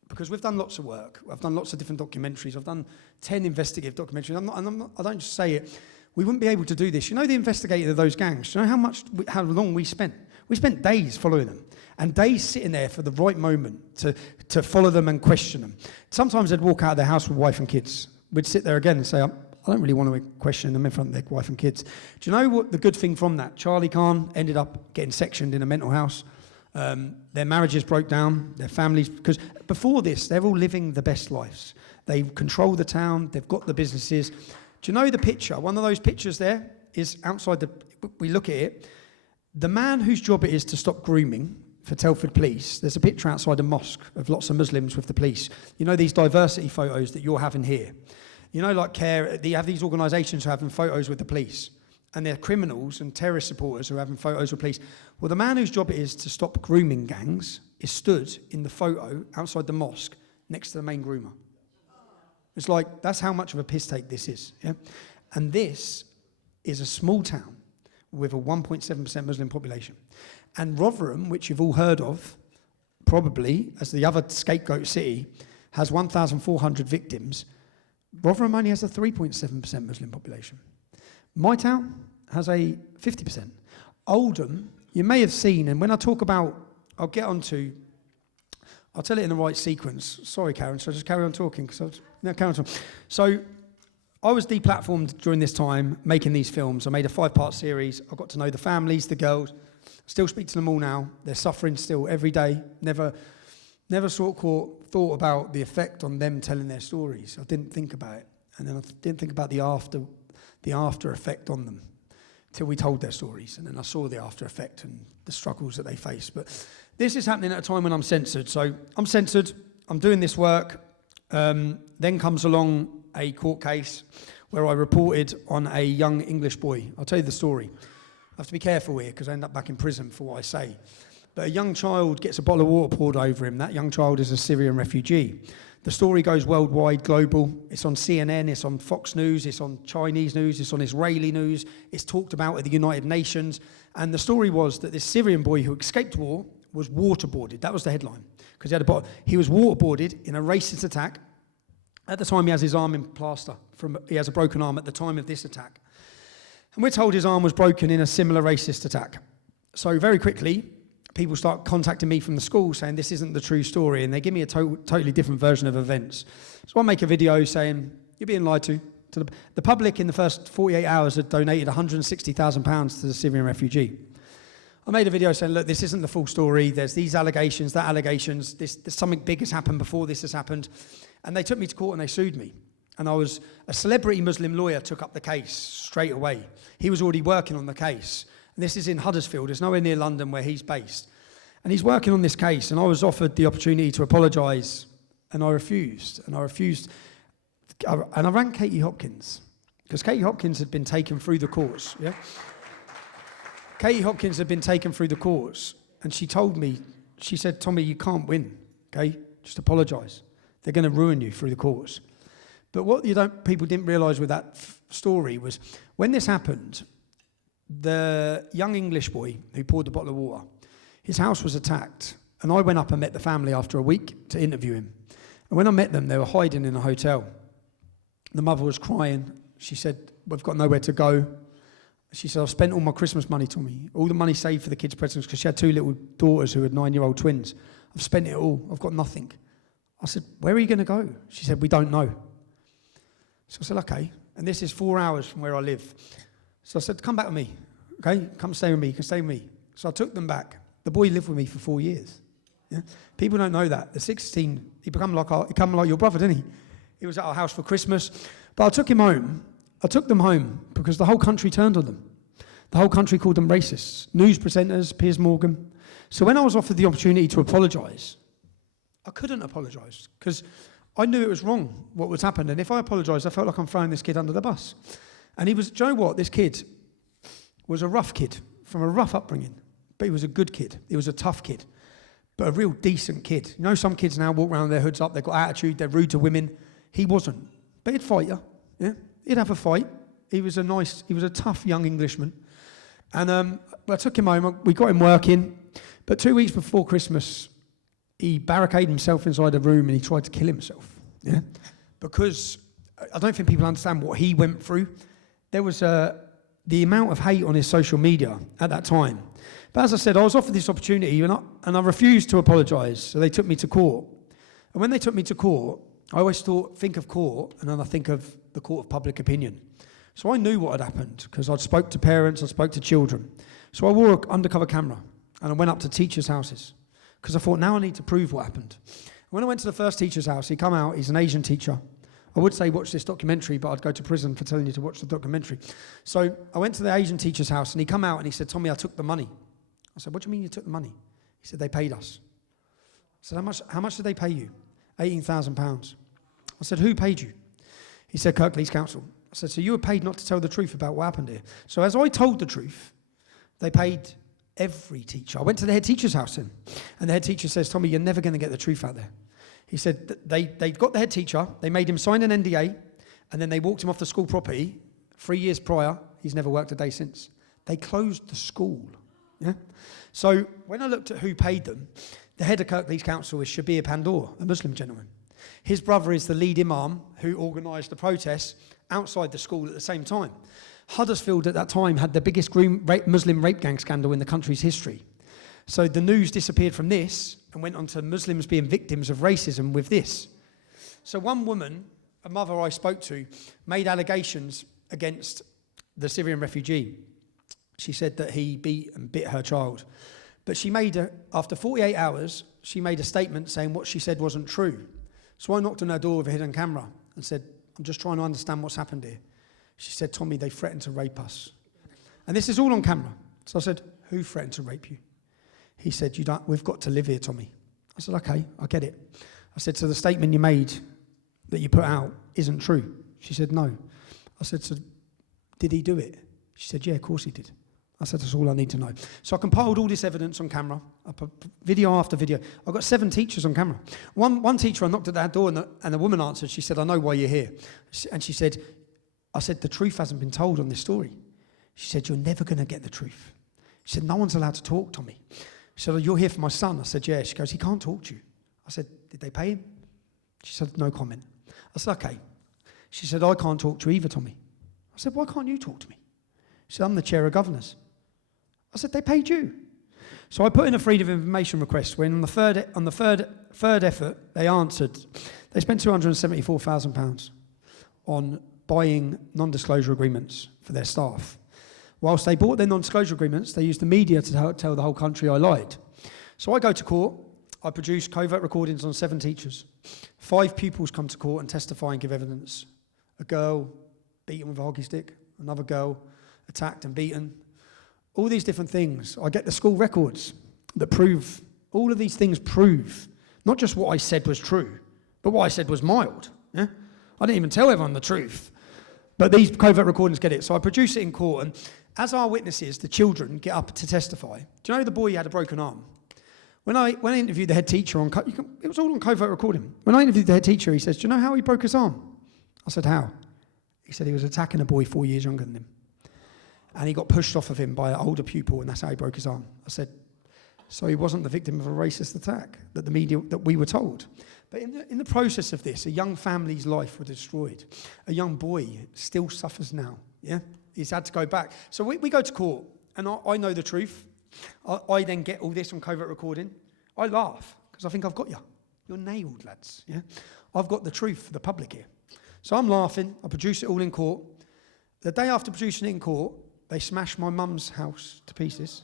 because we've done lots of work. I've done lots of different documentaries. I've done 10 investigative documentaries. I don't just say it. We wouldn't be able to do this. You know the investigator of those gangs? Do you know how long we spent? We spent days following them and days sitting there for the right moment to follow them and question them. Sometimes they'd walk out of their house with wife and kids. We'd sit there again and say, I don't really want to question them in front of their wife and kids. Do you know what the good thing from that? Charlie Khan ended up getting sectioned in a mental house. Their marriages broke down, their families, because before this, they're all living the best lives. They control the town, they've got the businesses. Do you know the picture? One of those pictures there is outside we look at it, the man whose job it is to stop grooming for Telford Police, there's a picture outside a mosque of lots of Muslims with the police. You know these diversity photos that you're having here? You know, like you have these organisations who are having photos with the police, and they're criminals and terrorist supporters who are having photos with police. Well, the man whose job it is to stop grooming gangs is stood in the photo outside the mosque next to the main groomer. It's like, that's how much of a piss take this is. Yeah? And this is a small town with a 1.7% Muslim population. And Rotherham, which you've all heard of, probably, as the other scapegoat city, has 1,400 victims. Rotherham only has a 3.7% Muslim population. My town has a 50%. Oldham, you may have seen, and when I talk about, I'll tell it in the right sequence. Sorry, Karen, so I'll just carry on talking. Carry on. So I was deplatformed during this time, making these films. I made a 5-part series. I got to know the families, the girls. Still speak to them all now. They're suffering still every day. Never thought about the effect on them telling their stories. I didn't think about it. And then I didn't think about the after effect on them till we told their stories. And then I saw the after effect and the struggles that they face. But this is happening at a time when I'm censored. So I'm censored. I'm doing this work. Then comes along a court case where I reported on a young English boy. I'll tell you the story. I have to be careful here because I end up back in prison for what I say. But a young child gets a bottle of water poured over him. That young child is a Syrian refugee. The story goes worldwide, global. It's on CNN, it's on Fox News, it's on Chinese news, it's on Israeli news. It's talked about at the United Nations. And the story was that this Syrian boy who escaped war was waterboarded. That was the headline. Because he was waterboarded in a racist attack. At the time, he has his arm in plaster. He has a broken arm at the time of this attack. And we're told his arm was broken in a similar racist attack. So very quickly, people start contacting me from the school saying this isn't the true story, and they give me a totally different version of events. So I make a video saying, you're being lied to. The public in the first 48 hours had donated £160,000 to the Syrian refugee. I made a video saying, look, this isn't the full story. There's these allegations, that allegations. There's something big has happened before this has happened. And they took me to court and they sued me. And a celebrity Muslim lawyer took up the case straight away. He was already working on the case. And this is in Huddersfield. It's nowhere near London where he's based. And he's working on this case. And I was offered the opportunity to apologise. And I refused. And I rang Katie Hopkins. Because Katie Hopkins had been taken through the courts. Yeah? Katie Hopkins had been taken through the courts. And she told me, she said, Tommy, you can't win. Okay? Just apologise. They're going to ruin you through the courts. But what people didn't realise with that story was when this happened, the young English boy who poured the bottle of water, his house was attacked. And I went up and met the family after a week to interview him. And when I met them, they were hiding in a hotel. The mother was crying. She said, we've got nowhere to go. She said, I've spent all my Christmas money, Tommy. All the money saved for the kids' presents because she had 2 little daughters who had 9-year-old twins. I've spent it all. I've got nothing. I said, where are you going to go? She said, we don't know. So I said, okay. And this is 4 hours from where I live. So I said, come back with me. Okay? Come stay with me. You can stay with me. So I took them back. The boy lived with me for 4 years. Yeah? People don't know that. The 16, he become like your brother, didn't he? He was at our house for Christmas. But I took him home I took them home because the whole country turned on them. The whole country called them racists. News presenters, Piers Morgan. So when I was offered the opportunity to apologise, I couldn't apologise because I knew it was wrong what was happened. And if I apologised, I felt like I'm throwing this kid under the bus. And he was, do you know what? This kid was a rough kid from a rough upbringing, but he was a good kid. He was a tough kid, but a real decent kid. You know, some kids now walk around with their hoods up, they've got attitude, they're rude to women. He wasn't, but he'd fight you, yeah? He'd have a fight. He was a tough young Englishman. And I took him home, we got him working, but 2 weeks before Christmas, he barricaded himself inside a room and he tried to kill himself, yeah? Because I don't think people understand what he went through. There was the amount of hate on his social media at that time. But as I said, I was offered this opportunity and I refused to apologise, so they took me to court. And when they took me to court, I always think of court, and then I think of the court of public opinion. So I knew what had happened, because I'd spoke to parents, I spoke to children. So I wore an undercover camera, and I went up to teachers' houses, because I thought, now I need to prove what happened. When I went to the first teacher's house, he come out, he's an Asian teacher. I would say watch this documentary, but I'd go to prison for telling you to watch the documentary. So I went to the Asian teacher's house, and he come out and he said, Tommy, I took the money. I said, what do you mean you took the money? He said, they paid us. I said, how much did they pay you? £18,000. I said, who paid you? He said, Kirklees Council. I said, so you were paid not to tell the truth about what happened here. So as I told the truth, they paid every teacher. I went to the head teacher's house then, and the head teacher says, Tommy, you're never going to get the truth out there. He said they got the head teacher, they made him sign an NDA, and then they walked him off the school property. 3 years prior, he's never worked a day since. They closed the school. Yeah. So when I looked at who paid them, the head of Kirklees Council is Shabir Pandoor, a Muslim gentleman. His brother is the lead imam who organised the protests outside the school at the same time. Huddersfield at that time had the biggest Muslim rape gang scandal in the country's history. So the news disappeared from this and went on to Muslims being victims of racism with this. So one woman, a mother I spoke to, made allegations against the Syrian refugee. She said that he beat and bit her child. But she after 48 hours, she made a statement saying what she said wasn't true. So I knocked on her door with a hidden camera and said, I'm just trying to understand what's happened here. She said, Tommy, they threatened to rape us. And this is all on camera. So I said, who threatened to rape you? He said, we've got to live here, Tommy. I said, okay, I get it. I said, so the statement you made that you put out isn't true? She said, no. I said, so did he do it? She said, yeah, of course he did. I said, that's all I need to know. So I compiled all this evidence on camera, video after video. I've got 7 teachers on camera. One teacher, I knocked at that door and the woman answered. She said, I know why you're here. And she said, I said, the truth hasn't been told on this story. She said, you're never going to get the truth. She said, no one's allowed to talk, Tommy. She said, you're here for my son. I said, yeah. She goes, he can't talk to you. I said, did they pay him? She said, no comment. I said, okay. She said, I can't talk to you either, Tommy. I said, why can't you talk to me? She said, I'm the chair of governors. I said, they paid you. So I put in a freedom of information request. When on the third effort, they answered. They spent £274,000 on buying non-disclosure agreements for their staff. Whilst they bought their non-disclosure agreements, they used the media to tell the whole country I lied. So I go to court. I produce covert recordings on 7 teachers. 5 pupils come to court and testify and give evidence. A girl beaten with a hockey stick. Another girl attacked and beaten. All these different things. I get the school records that prove, all of these things prove, not just what I said was true, but what I said was mild. Yeah? I didn't even tell everyone the truth. But these covert recordings get it. So I produce it in court, and as our witnesses, the children, get up to testify. Do you know the boy who had a broken arm? When I interviewed the head teacher it was all on covert recording. When I interviewed the head teacher, he says, do you know how he broke his arm? I said, how? He said he was attacking a boy 4 years younger than him. And he got pushed off of him by an older pupil, and that's how he broke his arm. I said, so he wasn't the victim of a racist attack that we were told. But in the process of this, a young family's life was destroyed. A young boy still suffers now, yeah? He's had to go back. So we go to court, and I know the truth. I then get all this on covert recording. I laugh, because I think I've got you. You're nailed, lads, yeah? I've got the truth for the public here. So I'm laughing. I produce it all in court. The day after producing it in court, they smashed my mum's house to pieces,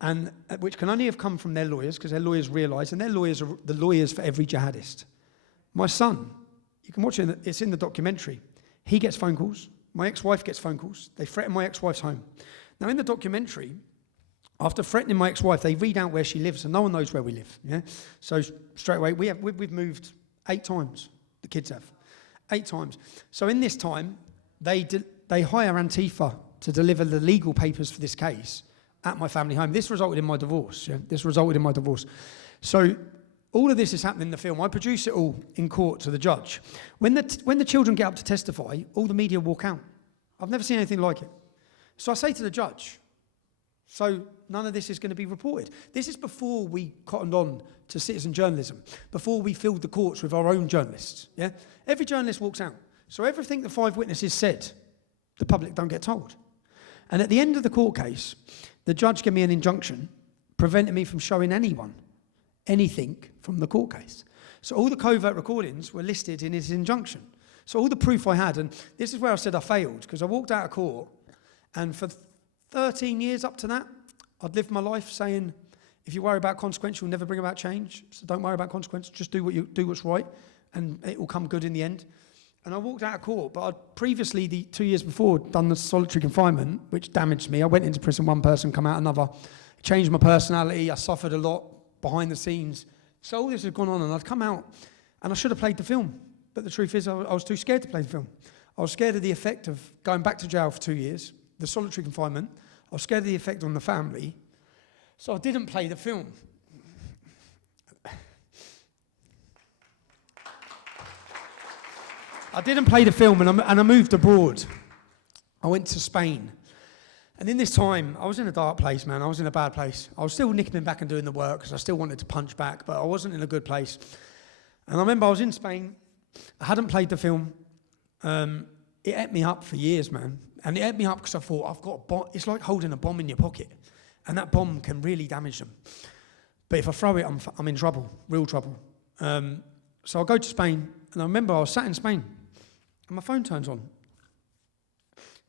and which can only have come from their lawyers, because their lawyers realised, and their lawyers are the lawyers for every jihadist. My son, you can watch it, it's in the documentary, he gets phone calls, My ex-wife gets phone calls. They threaten my ex-wife's home. Now, in the documentary, after threatening my ex-wife, they read out where she lives, and no one knows where we live. Yeah. So straight away, we've moved 8 times. The kids have 8 times. So in this time, they hire Antifa to deliver the legal papers for this case at my family home. This resulted in my divorce. Yeah. This resulted in my divorce. So all of this is happening in the film. I produce it all in court to the judge. When the children get up to testify, all the media walk out. I've never seen anything like it. So I say to the judge, so none of this is going to be reported. This is before we cottoned on to citizen journalism, before we filled the courts with our own journalists. Yeah? Every journalist walks out. So everything the 5 witnesses said, the public don't get told. And at the end of the court case, the judge gave me an injunction preventing me from showing anyone anything from the court case. So all the covert recordings were listed in his injunction. So all the proof I had, and this is where I said I failed, because I walked out of court, and for 13 years up to that, I'd lived my life saying, if you worry about consequence, you'll never bring about change. So don't worry about consequence, just do what's right, and it will come good in the end. And I walked out of court, but I'd previously, the 2 years before, done the solitary confinement, which damaged me. I went into prison, one person, come out another. It changed my personality. I suffered a lot behind the scenes. So all this had gone on, and I'd come out, and I should have played the film. But the truth is, I was too scared to play the film. I was scared of the effect of going back to jail for 2 years, the solitary confinement. I was scared of the effect on the family. So I didn't play the film. I didn't play the film, and I moved abroad. I went to Spain. And in this time, I was in a dark place, man. I was in a bad place. I was still nicking back and doing the work because I still wanted to punch back, but I wasn't in a good place. And I remember I was in Spain. I hadn't played the film. It ate me up for years, man. And it ate me up because I thought, I've got a bomb. It's like holding a bomb in your pocket. And that bomb can really damage them. But if I throw it, I'm in trouble, real trouble. So I go to Spain, and I remember I was sat in Spain, and my phone turns on.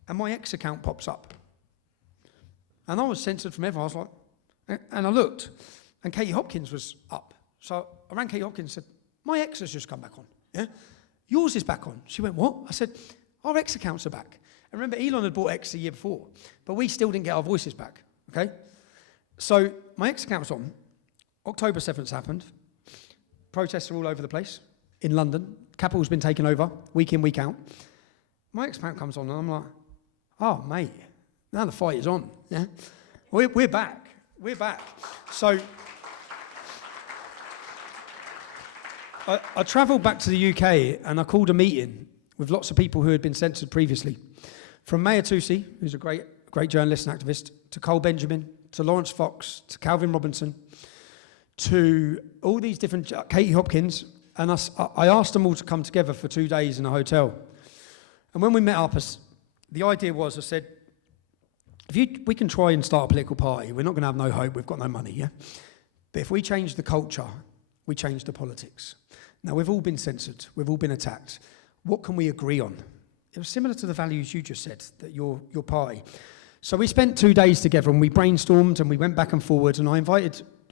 And my ex account pops up. And I was censored from everyone. I was like, and I looked, and Katie Hopkins was up. So I rang Katie Hopkins and said, my ex has just come back on. Yeah? Yours is back on. She went, what? I said, our ex accounts are back. And remember, Elon had bought X the year before, but we still didn't get our voices back. Okay? So my ex account was on. October 7th happened. Protests are all over the place in London. Capitol's been taken over, week in, week out. My ex account comes on, and I'm like, oh, mate, now the fight is on. Yeah? We're back. We're back. So I travelled back to the UK, and I called a meeting with lots of people who had been censored previously. From Maya Tusi, who's a great journalist and activist, to Cole Benjamin, to Lawrence Fox, to Calvin Robinson, to all these different, Katie Hopkins, and I asked them all to come together for 2 days in a hotel. And when we met up, the idea was, I said, we can try and start a political party. We're not going to have no hope. We've got no money, yeah? But if we change the culture, we change the politics. Now, we've all been censored. We've all been attacked. What can we agree on? It was similar to the values you just said, that your party. So we spent 2 days together, and we brainstormed, and we went back and forward, and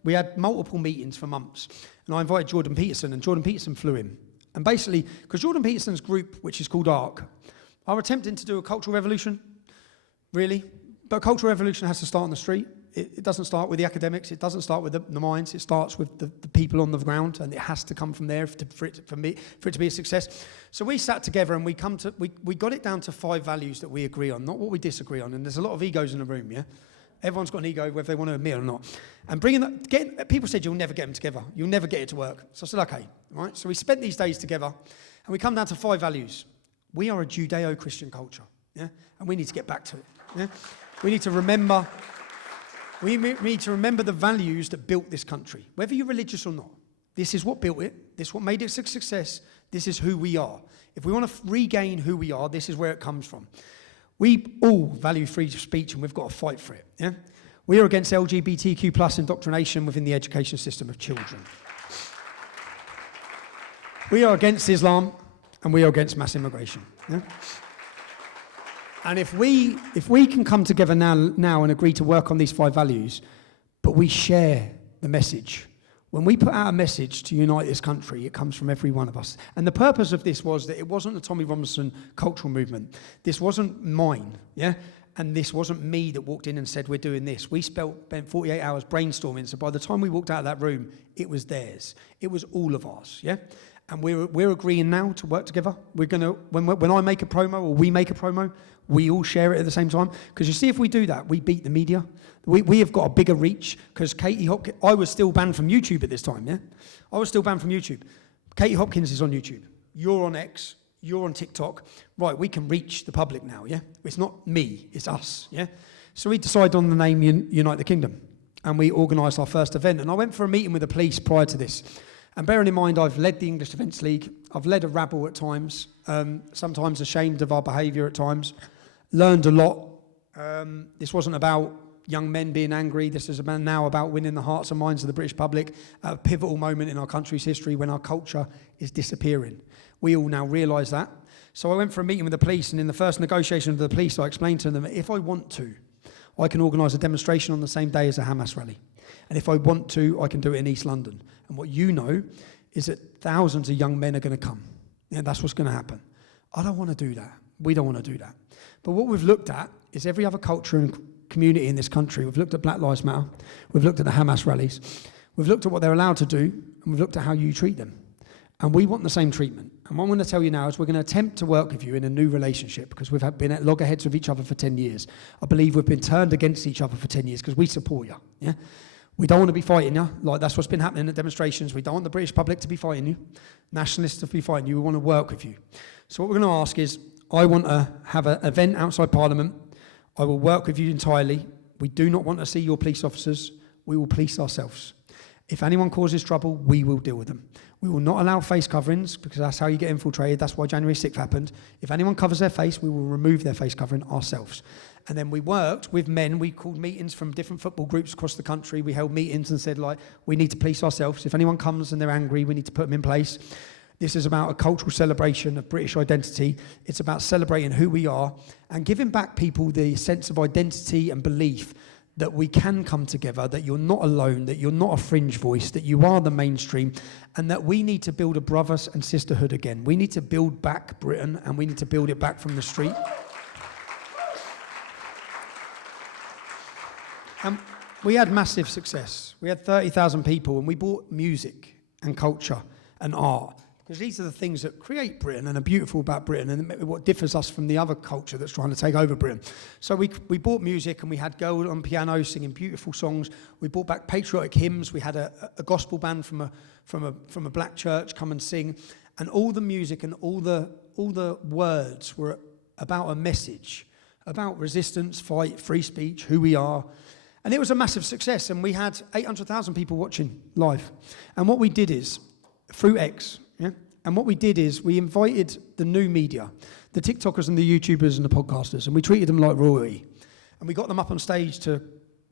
we had multiple meetings for months, and I invited Jordan Peterson, and Jordan Peterson flew in. And basically, because Jordan Peterson's group, which is called ARC, are attempting to do a cultural revolution, really. But a cultural revolution has to start on the street. It doesn't start with the academics. It doesn't start with the minds. It starts with the people on the ground, and it has to come from there for it to be a success. So we sat together, and we got it down to 5 values that we agree on, not what we disagree on. And there's a lot of egos in the room, yeah? Everyone's got an ego, whether they want to admit it or not. And people said, you'll never get them together. You'll never get it to work. So I said, okay, all right? So we spent these days together, and we come down to 5 values. We are a Judeo-Christian culture, yeah? And we need to get back to it, yeah? We need to remember the values that built this country, whether you're religious or not. This is what built it. This is what made it a success. This is who we are. If we want to regain who we are, this is where it comes from. We all value free speech, and we've got to fight for it. Yeah? We are against LGBTQ plus indoctrination within the education system of children. We are against Islam, and we are against mass immigration. Yeah? And if we can come together now and agree to work on these 5 values, but we share the message, When we put out a message to unite this country, it comes from every one of us. And the purpose of this was that it wasn't the Tommy Robinson cultural movement. This wasn't mine, yeah? And this wasn't me that walked in and said, we're doing this. We spent 48 hours brainstorming, so by the time we walked out of that room, it was theirs. It was all of ours, yeah? And we're agreeing now to work together. We're gonna, when I make a promo or we make a promo, we all share it at the same time. Because you see, if we do that, we beat the media. We have got a bigger reach. Because Katie Hopkins, I was still banned from YouTube at this time, yeah? I was still banned from YouTube. Katie Hopkins is on YouTube. You're on X. You're on TikTok. Right, we can reach the public now, yeah? It's not me, it's us, yeah? So we decided on the name Unite the Kingdom. And we organised our first event. And I went for a meeting with the police prior to this. And bearing in mind, I've led the English Defence League. I've led a rabble at times, sometimes ashamed of our behaviour at times. Learned a lot. This wasn't about young men being angry. This is now about winning the hearts and minds of the British public at a pivotal moment in our country's history when our culture is disappearing. We all now realise that. So I went for a meeting with the police, and in the first negotiation with the police, I explained to them that if I want to, I can organise a demonstration on the same day as a Hamas rally. And if I want to, I can do it in East London. And what you know is that thousands of young men are going to come. Yeah, that's what's going to happen. I don't want to do that. We don't want to do that. But what we've looked at is every other culture and community in this country. We've looked at Black Lives Matter. We've looked at the Hamas rallies. We've looked at what they're allowed to do, and we've looked at how you treat them. And we want the same treatment. And what I'm going to tell you now is we're going to attempt to work with you in a new relationship because we've been at loggerheads with each other for 10 years. I believe we've been turned against each other for 10 years because we support you. Yeah? We don't want to be fighting you. Like that's what's been happening at demonstrations. We don't want the British public to be fighting you. Nationalists to be fighting you. We want to work with you. So what we're going to ask is, I want to have an event outside Parliament. I will work with you entirely. We do not want to see your police officers. We will police ourselves. If anyone causes trouble, we will deal with them. We will not allow face coverings because that's how you get infiltrated. That's why January 6th happened. If anyone covers their face, we will remove their face covering ourselves. And then we worked with men. We called meetings from different football groups across the country. We held meetings and said, like, we need to police ourselves. If anyone comes and they're angry, we need to put them in place. This is about a cultural celebration of British identity. It's about celebrating who we are and giving back people the sense of identity and belief that we can come together, that you're not alone, that you're not a fringe voice, that you are the mainstream, and that we need to build a brothers and sisterhood again. We need to build back Britain, and we need to build it back from the street. And we had massive success. We had 30,000 people, and we brought music and culture and art. Because these are the things that create Britain and are beautiful about Britain and what differs us from the other culture that's trying to take over Britain. So we brought music and we had girls on piano singing beautiful songs. We brought back patriotic hymns. We had a gospel band from a black church come and sing. And all the music and all the words were about a message, about resistance, fight, free speech, who we are. And it was a massive success. And we had 800,000 people watching live. And what we did is, through X, yeah? And what we did is we invited the new media, the TikTokers and the YouTubers and the podcasters, and we treated them like royalty. And we got them up on stage to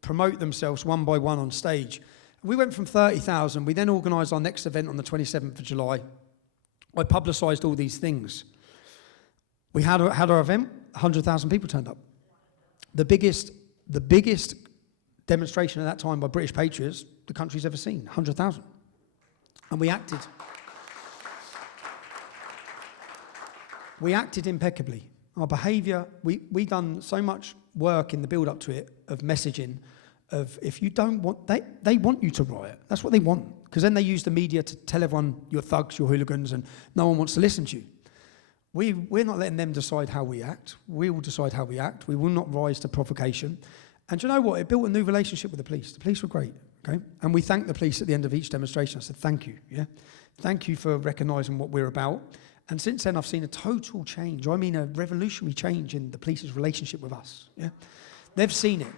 promote themselves one by one on stage. We went from 30,000. We then organised our next event on the 27th of July. I publicised all these things. We had our event, 100,000 people turned up. The biggest demonstration at that time by British patriots the country's ever seen, 100,000. And we acted. We acted impeccably. Our behaviour, we done so much work in the build-up to it of messaging, of if you don't want, they want you to riot. That's what they want. Because then they use the media to tell everyone you're thugs, you're hooligans, and no one wants to listen to you. We're not letting them decide how we act. We will decide how we act. We will not rise to provocation. And do you know what? It built a new relationship with the police. The police were great, okay? And we thanked the police at the end of each demonstration. I said, thank you, yeah? Thank you for recognising what we're about. And since then, I've seen a total change. I mean, a revolutionary change in the police's relationship with us. Yeah, they've seen it.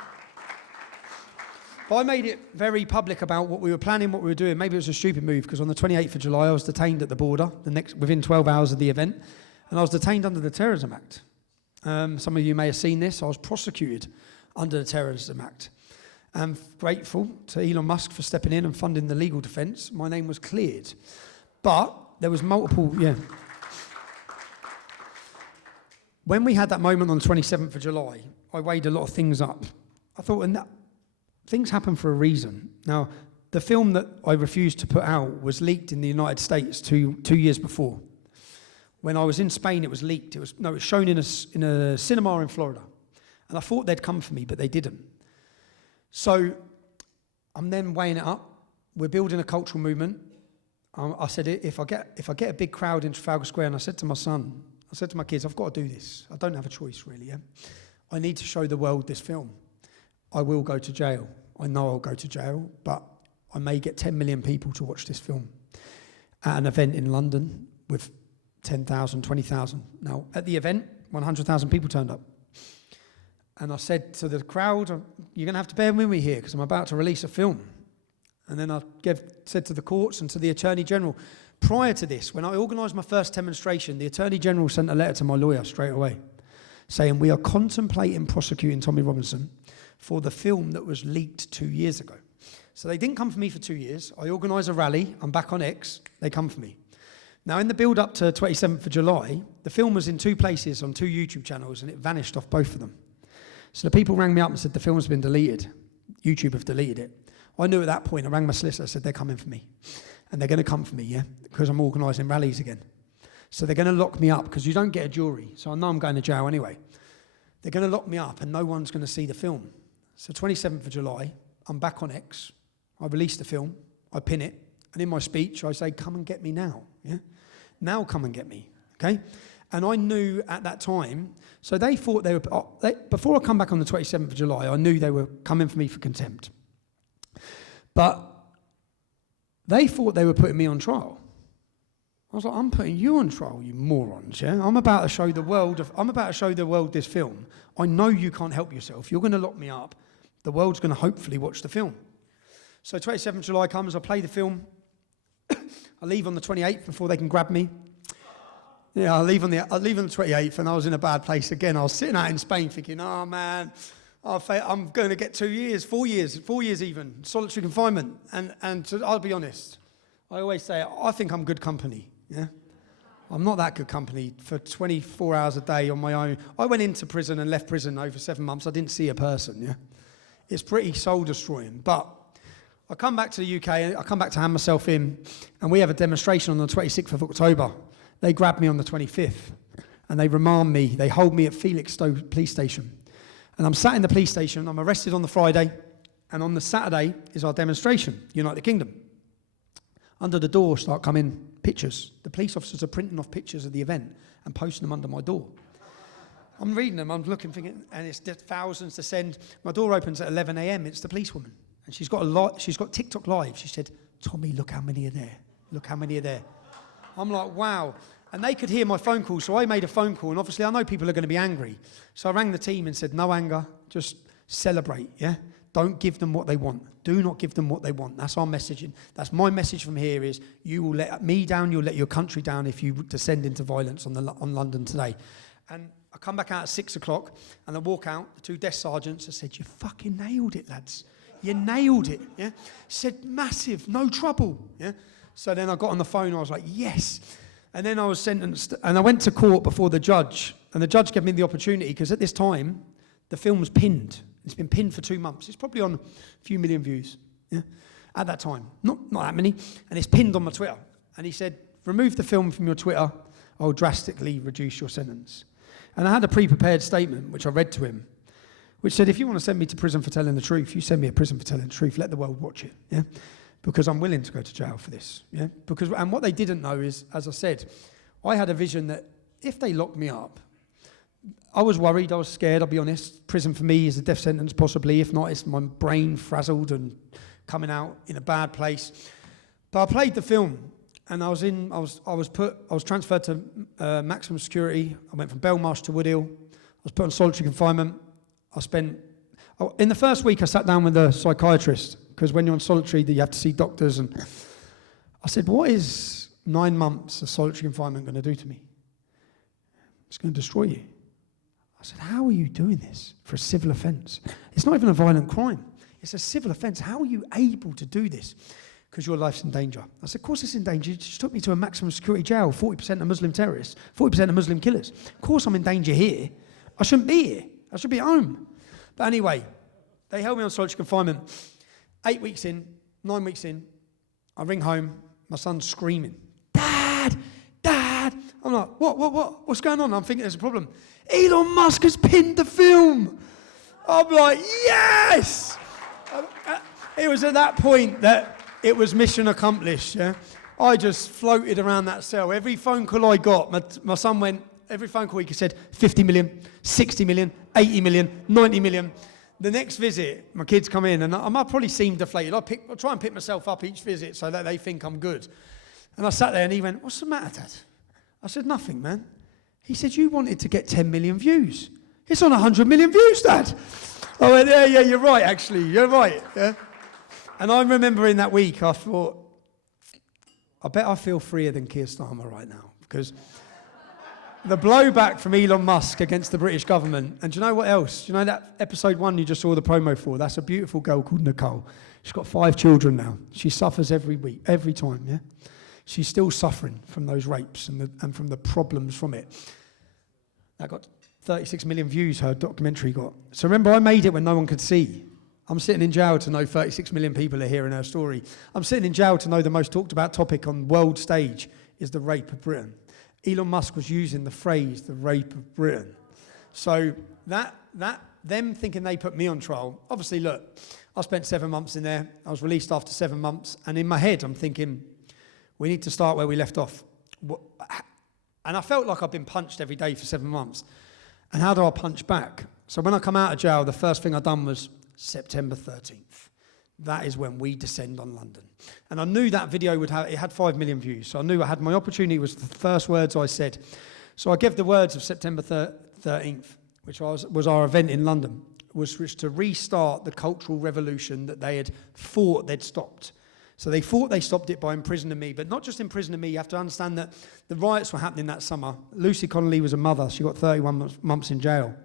But I made it very public about what we were planning, what we were doing. Maybe it was a stupid move because on the 28th of July, I was detained at the border within 12 hours of the event, and I was detained under the Terrorism Act. Some of you may have seen this. I was prosecuted under the Terrorism Act. I'm grateful to Elon Musk for stepping in and funding the legal defence. My name was cleared, but there was multiple. Yeah. When we had that moment on the 27th of July, I weighed a lot of things up. I thought, things happen for a reason. Now, the film that I refused to put out was leaked in the United States two years before. When I was in Spain, it was leaked. It was shown in a cinema in Florida. And I thought they'd come for me, but they didn't. So I'm then weighing it up. We're building a cultural movement. I said, if I get a big crowd in Trafalgar Square, and I said to my son, I said to my kids, I've got to do this. I don't have a choice, really, yeah? I need to show the world this film. I will go to jail. I know I'll go to jail, but I may get 10 million people to watch this film at an event in London with 10,000, 20,000. Now, at the event, 100,000 people turned up. And I said to the crowd, you're going to have to bear with me here because I'm about to release a film. And then I said to the courts and to the Attorney General, prior to this, when I organised my first demonstration, the Attorney General sent a letter to my lawyer straight away saying, we are contemplating prosecuting Tommy Robinson for the film that was leaked 2 years ago. So they didn't come for me for 2 years. I organised a rally. I'm back on X. They come for me. Now, in the build-up to 27th of July, the film was in 2 places on 2 YouTube channels, and it vanished off both of them. So the people rang me up and said, the film's been deleted. YouTube have deleted it. I knew at that point, I rang my solicitor, I said, they're coming for me. And they're going to come for me, yeah, because I'm organising rallies again. So they're going to lock me up, because you don't get a jury, so I know I'm going to jail anyway. They're going to lock me up, and no one's going to see the film. So 27th of July, I'm back on X. I release the film, I pin it, and in my speech, I say, come and get me now, yeah? Now come and get me, okay? And I knew at that time, so they thought before I come back on the 27th of July, I knew they were coming for me for contempt. But they thought they were putting me on trial. I was like, I'm putting you on trial, you morons, yeah? I'm about to show the world this film. I know you can't help yourself. You're going to lock me up. The world's going to hopefully watch the film. So 27th July comes, I play the film. I leave on the 28th before they can grab me. Yeah, I leave on the 28th, and I was in a bad place again. I was sitting out in Spain thinking, oh man, I'm going to get 2 years, 4 years even, solitary confinement. And so I'll be honest, I always say, I think I'm good company, yeah? I'm not that good company for 24 hours a day on my own. I went into prison and left prison over 7 months. I didn't see a person, yeah? It's pretty soul-destroying. But I come back to the UK, I come back to hand myself in, and we have a demonstration on the 26th of October. They grab me on the 25th, and they remand me. They hold me at Felixstowe police station. And I'm sat in the police station. I'm arrested on the Friday, and on the Saturday is our demonstration, United Kingdom. Under the door start coming pictures. The police officers are printing off pictures of the event and posting them under my door. I'm reading them, I'm looking, thinking, and it's thousands to send. My door opens at 11 a.m. It's the policewoman. And she's got TikTok Live. She said, Tommy, look how many are there. Look how many are there. I'm like, wow. And they could hear my phone call, so I made a phone call, and obviously I know people are going to be angry. So I rang the team and said, no anger, just celebrate, yeah? Don't give them what they want. Do not give them what they want. That's our messaging. That's my message from here is, you will let me down, you'll let your country down if you descend into violence on London today. And I come back out at 6 o'clock, and I walk out, the 2 desk sergeants, I said, you fucking nailed it, lads. You nailed it, yeah? Said, massive, no trouble, yeah? So then I got on the phone, I was like, yes. And then I was sentenced, and I went to court before the judge, and the judge gave me the opportunity, because at this time, the film was pinned. It's been pinned for 2 months. It's probably on a few million views, yeah? At that time. Not that many. And it's pinned on my Twitter. And he said, remove the film from your Twitter, I'll drastically reduce your sentence. And I had a pre-prepared statement, which I read to him, which said, if you want to send me to prison for telling the truth, you send me to prison for telling the truth, let the world watch it, yeah? Because I'm willing to go to jail for this, yeah? And what they didn't know is, as I said, I had a vision that if they locked me up, I was worried, I was scared, I'll be honest. Prison for me is a death sentence, possibly. If not, it's my brain frazzled and coming out in a bad place. But I played the film, and I was transferred to maximum security. I went from Belmarsh to Woodhill. I was put on solitary confinement. In the first week, I sat down with a psychiatrist, because when you're on solitary, you have to see doctors. And I said, what is 9 months of solitary confinement going to do to me? It's going to destroy you. I said, how are you doing this for a civil offence? It's not even a violent crime. It's a civil offence. How are you able to do this? Because your life's in danger. I said, of course it's in danger. You just took me to a maximum security jail, 40% of Muslim terrorists, 40% of Muslim killers. Of course I'm in danger here. I shouldn't be here. I should be at home. But anyway, they held me on solitary confinement. 8 weeks in, 9 weeks in, I ring home, my son's screaming, Dad, Dad. I'm like, what? What's going on? I'm thinking there's a problem. Elon Musk has pinned the film. I'm like, yes! It was at that point that it was mission accomplished, yeah? I just floated around that cell. Every phone call I got, my son went, every phone call he said, 50 million, 60 million, 80 million, 90 million. The next visit, my kids come in, and I might probably seem deflated. I try and pick myself up each visit so that they think I'm good. And I sat there, and he went, what's the matter, Dad? I said, nothing, man. He said, you wanted to get 10 million views. It's on 100 million views, Dad. I went, yeah, you're right, actually. You're right. Yeah? And I remember in that week, I thought, I bet I feel freer than Keir Starmer right now, because the blowback from Elon Musk against the British government, and do you know what else? Do you know that episode 1 you just saw the promo for? That's a beautiful girl called Nicole. She's got 5 children now. She suffers every week, every time, yeah? She's still suffering from those rapes and from the problems from it. That got 36 million views, her documentary got. So remember, I made it when no one could see. I'm sitting in jail to know 36 million people are hearing her story. I'm sitting in jail to know the most talked about topic on world stage is the rape of Britain. Elon Musk was using the phrase, the rape of Britain. So them thinking they put me on trial, obviously, look, I spent 7 months in there. I was released after 7 months. And in my head, I'm thinking, we need to start where we left off. And I felt like I've been punched every day for 7 months. And how do I punch back? So when I come out of jail, the first thing I done was September 13th. That is when we descend on London. And I knew that video it had 5 million views. So I knew I had my opportunity. It was the first words I said. So I gave the words of September 13th, which was our event in London, was to restart the cultural revolution that they had thought they'd stopped. So they thought they stopped it by imprisoning me, but not just imprisoning me. You have to understand that the riots were happening that summer. Lucy Connolly was a mother. She got 31 months in jail.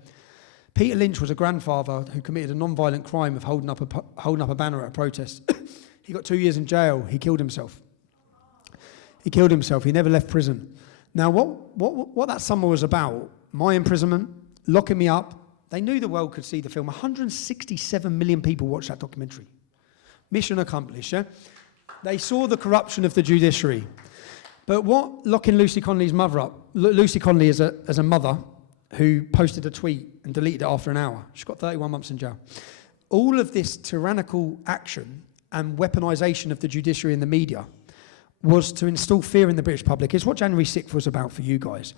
Peter Lynch was a grandfather who committed a non-violent crime of holding up a banner at a protest. He got 2 years in jail. He killed himself. He never left prison. Now, what that summer was about, my imprisonment, locking me up, they knew the world could see the film. 167 million people watched that documentary. Mission accomplished, yeah? They saw the corruption of the judiciary. But what locking Lucy Connolly's mother up, Lucy Connolly is a mother who posted a tweet and deleted it after an hour. She got 31 months in jail. All of this tyrannical action and weaponisation of the judiciary and the media was to instill fear in the British public. It's what January 6th was about for you guys.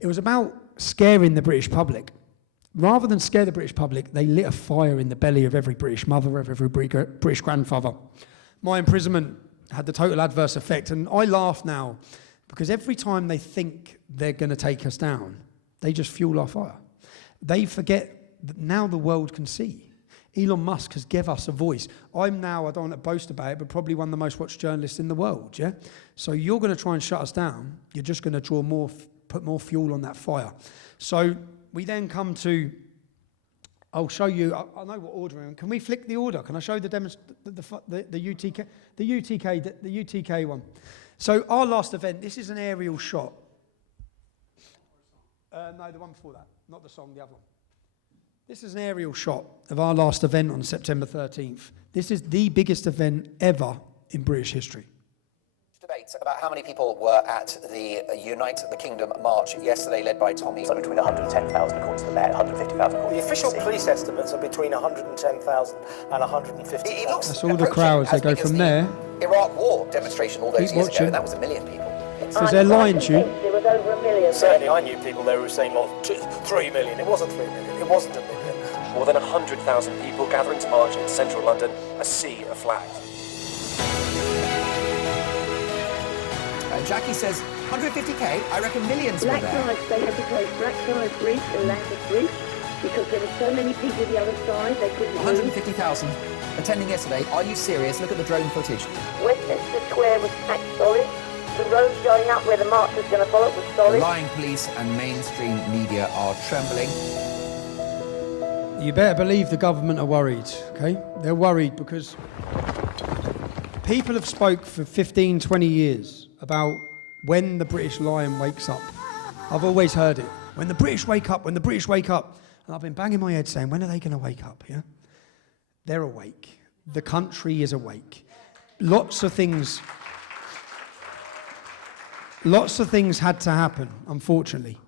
It was about scaring the British public. Rather than scare the British public, they lit a fire in the belly of every British mother, of every British grandfather. My imprisonment had the total adverse effect, and I laugh now because every time they think they're going to take us down, they just fuel our fire. They forget that now the world can see. Elon Musk has given us a voice. I'm now, I don't want to boast about it, but probably one of the most watched journalists in the world, yeah? So you're going to try and shut us down. You're just going to put more fuel on that fire. So we then come to, I'll show you, I know what order we're in. Can we flick the order? Can I show the UTK one? So our last event, this is an aerial shot. No, the one before that, not the song, the other one. This is an aerial shot of our last event on September 13th. This is the biggest event ever in British history. Debate about how many people were at the Unite the Kingdom march yesterday, led by Tommy. So between 110,000 according to the mayor, 150,000 according to the official police estimates are between 110,000 and 150,000. That's all the crowds. They go from there. Iraq War demonstration all those years ago, and that was 1 million people. Because they're lying to you. There was over 1 million. Certainly, I knew people there who were saying, well, 3 million. It wasn't 3 million. It wasn't 1 million. More than 100,000 people gathering to march in central London, a sea of flags. Jackie says, 150k, I reckon millions were there. Black lives, they had to close Black Lives Bridge and Lambeth Bridge because there were so many people the other side, they couldn't 150,000 attending yesterday. Are you serious? Look at the drone footage. Westminster Square was packed solid. The road going up where the march was going to follow was solid. The lying police and mainstream media are trembling. You better believe the government are worried, okay? They're worried because people have spoke for 15, 20 years about when the British lion wakes up. I've always heard it. When the British wake up, when the British wake up. And I've been banging my head saying, when are they going to wake up, yeah? They're awake. The country is awake. lots of things had to happen, unfortunately.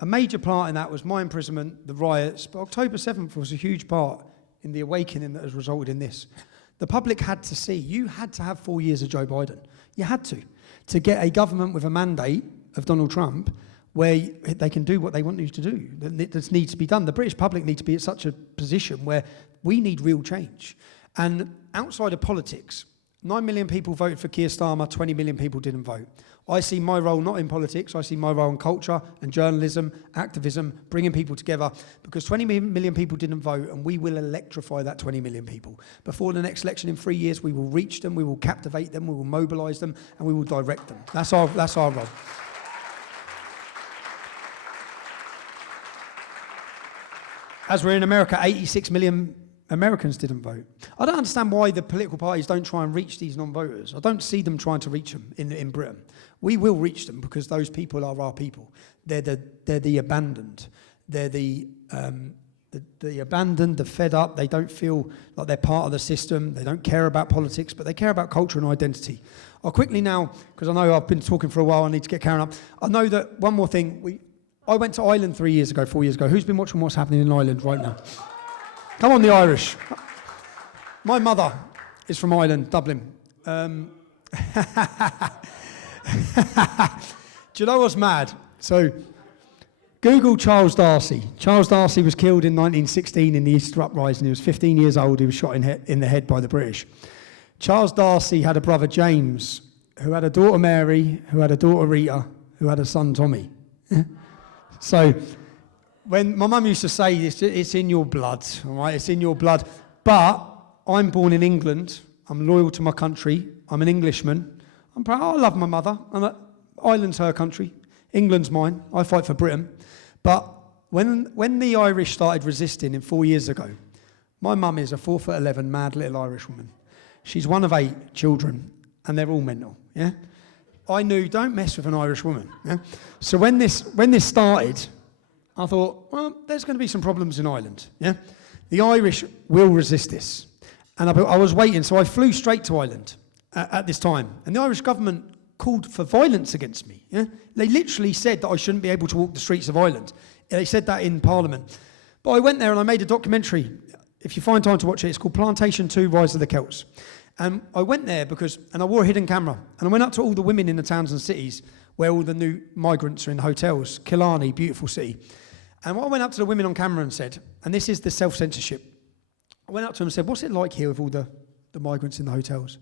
A major part in that was my imprisonment, the riots, but October 7th was a huge part in the awakening that has resulted in this. The public had to see, you had to have 4 years of Joe Biden. You had to get a government with a mandate of Donald Trump where they can do what they want you to do. That needs to be done. The British public need to be at such a position where we need real change. And outside of politics, 9 million people voted for Keir Starmer, 20 million people didn't vote. I see my role not in politics, I see my role in culture and journalism, activism, bringing people together, because 20 million people didn't vote, and we will electrify that 20 million people. Before the next election in 3 years, we will reach them, we will captivate them, we will mobilise them, and we will direct them. That's our role. As we're in America, 86 million Americans didn't vote. I don't understand why the political parties don't try and reach these non-voters. I don't see them trying to reach them in Britain. We will reach them because those people are our people. They're the abandoned. They're the abandoned, the fed up. They don't feel like they're part of the system. They don't care about politics, but they care about culture and identity. I'll quickly now, because I know I've been talking for a while, I need to get carrying up. I know that one more thing. I went to Ireland 4 years ago. Who's been watching what's happening in Ireland right now? Come on, the Irish. My mother is from Ireland, Dublin. Do you know what's mad? So, Google Charles Darcy. Charles Darcy was killed in 1916 in the Easter Uprising. He was 15 years old. He was shot in the head by the British. Charles Darcy had a brother, James, who had a daughter, Mary, who had a daughter, Rita, who had a son, Tommy. So, when my mum used to say, it's in your blood, all right? It's in your blood. But I'm born in England. I'm loyal to my country. I'm an Englishman. I'm proud. I love my mother. Ireland's her country. England's mine. I fight for Britain. But when the Irish started resisting 4 years ago, my mum is a 4'11" mad little Irish woman. She's one of 8 children, and they're all mental. Yeah, I knew, don't mess with an Irish woman. Yeah? So when this started, I thought, well, there's going to be some problems in Ireland. Yeah, the Irish will resist this, and I was waiting. So I flew straight to Ireland at this time, and the Irish government called for violence against me. Yeah, they literally said that I shouldn't be able to walk the streets of Ireland. They said that in Parliament. But I went there and I made a documentary. If you find time to watch it, it's called Plantation 2: Rise of the Celts. And I went there and I wore a hidden camera, and I went up to all the women in the towns and cities where all the new migrants are in hotels. Killarney, beautiful city. And what I went up to the women on camera and said, and this is the self-censorship, I went up to them and said, what's it like here with all the migrants in the hotels?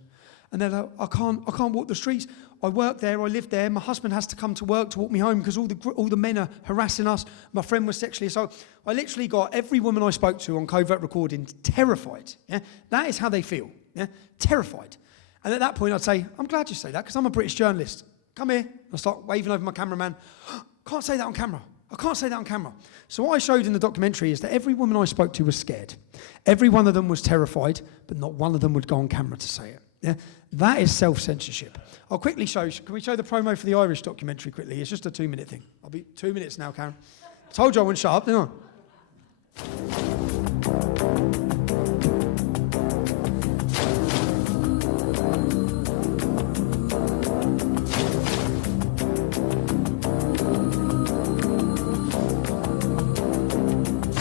And they're like, I can't walk the streets. I work there, I live there. My husband has to come to work to walk me home because all the men are harassing us. My friend was sexually assaulted. I literally got every woman I spoke to on covert recording terrified. Yeah? That is how they feel. Yeah? Terrified. And at that point I'd say, I'm glad you say that because I'm a British journalist. Come here. I start waving over my cameraman. Can't say that on camera. I can't say that on camera. So what I showed in the documentary is that every woman I spoke to was scared. Every one of them was terrified, but not one of them would go on camera to say it. Yeah? That is self-censorship. I'll quickly show, can we show the promo for the Irish documentary quickly? It's just a 2-minute thing. I'll be 2 minutes now, Karen. I told you I wouldn't shut up, didn't I?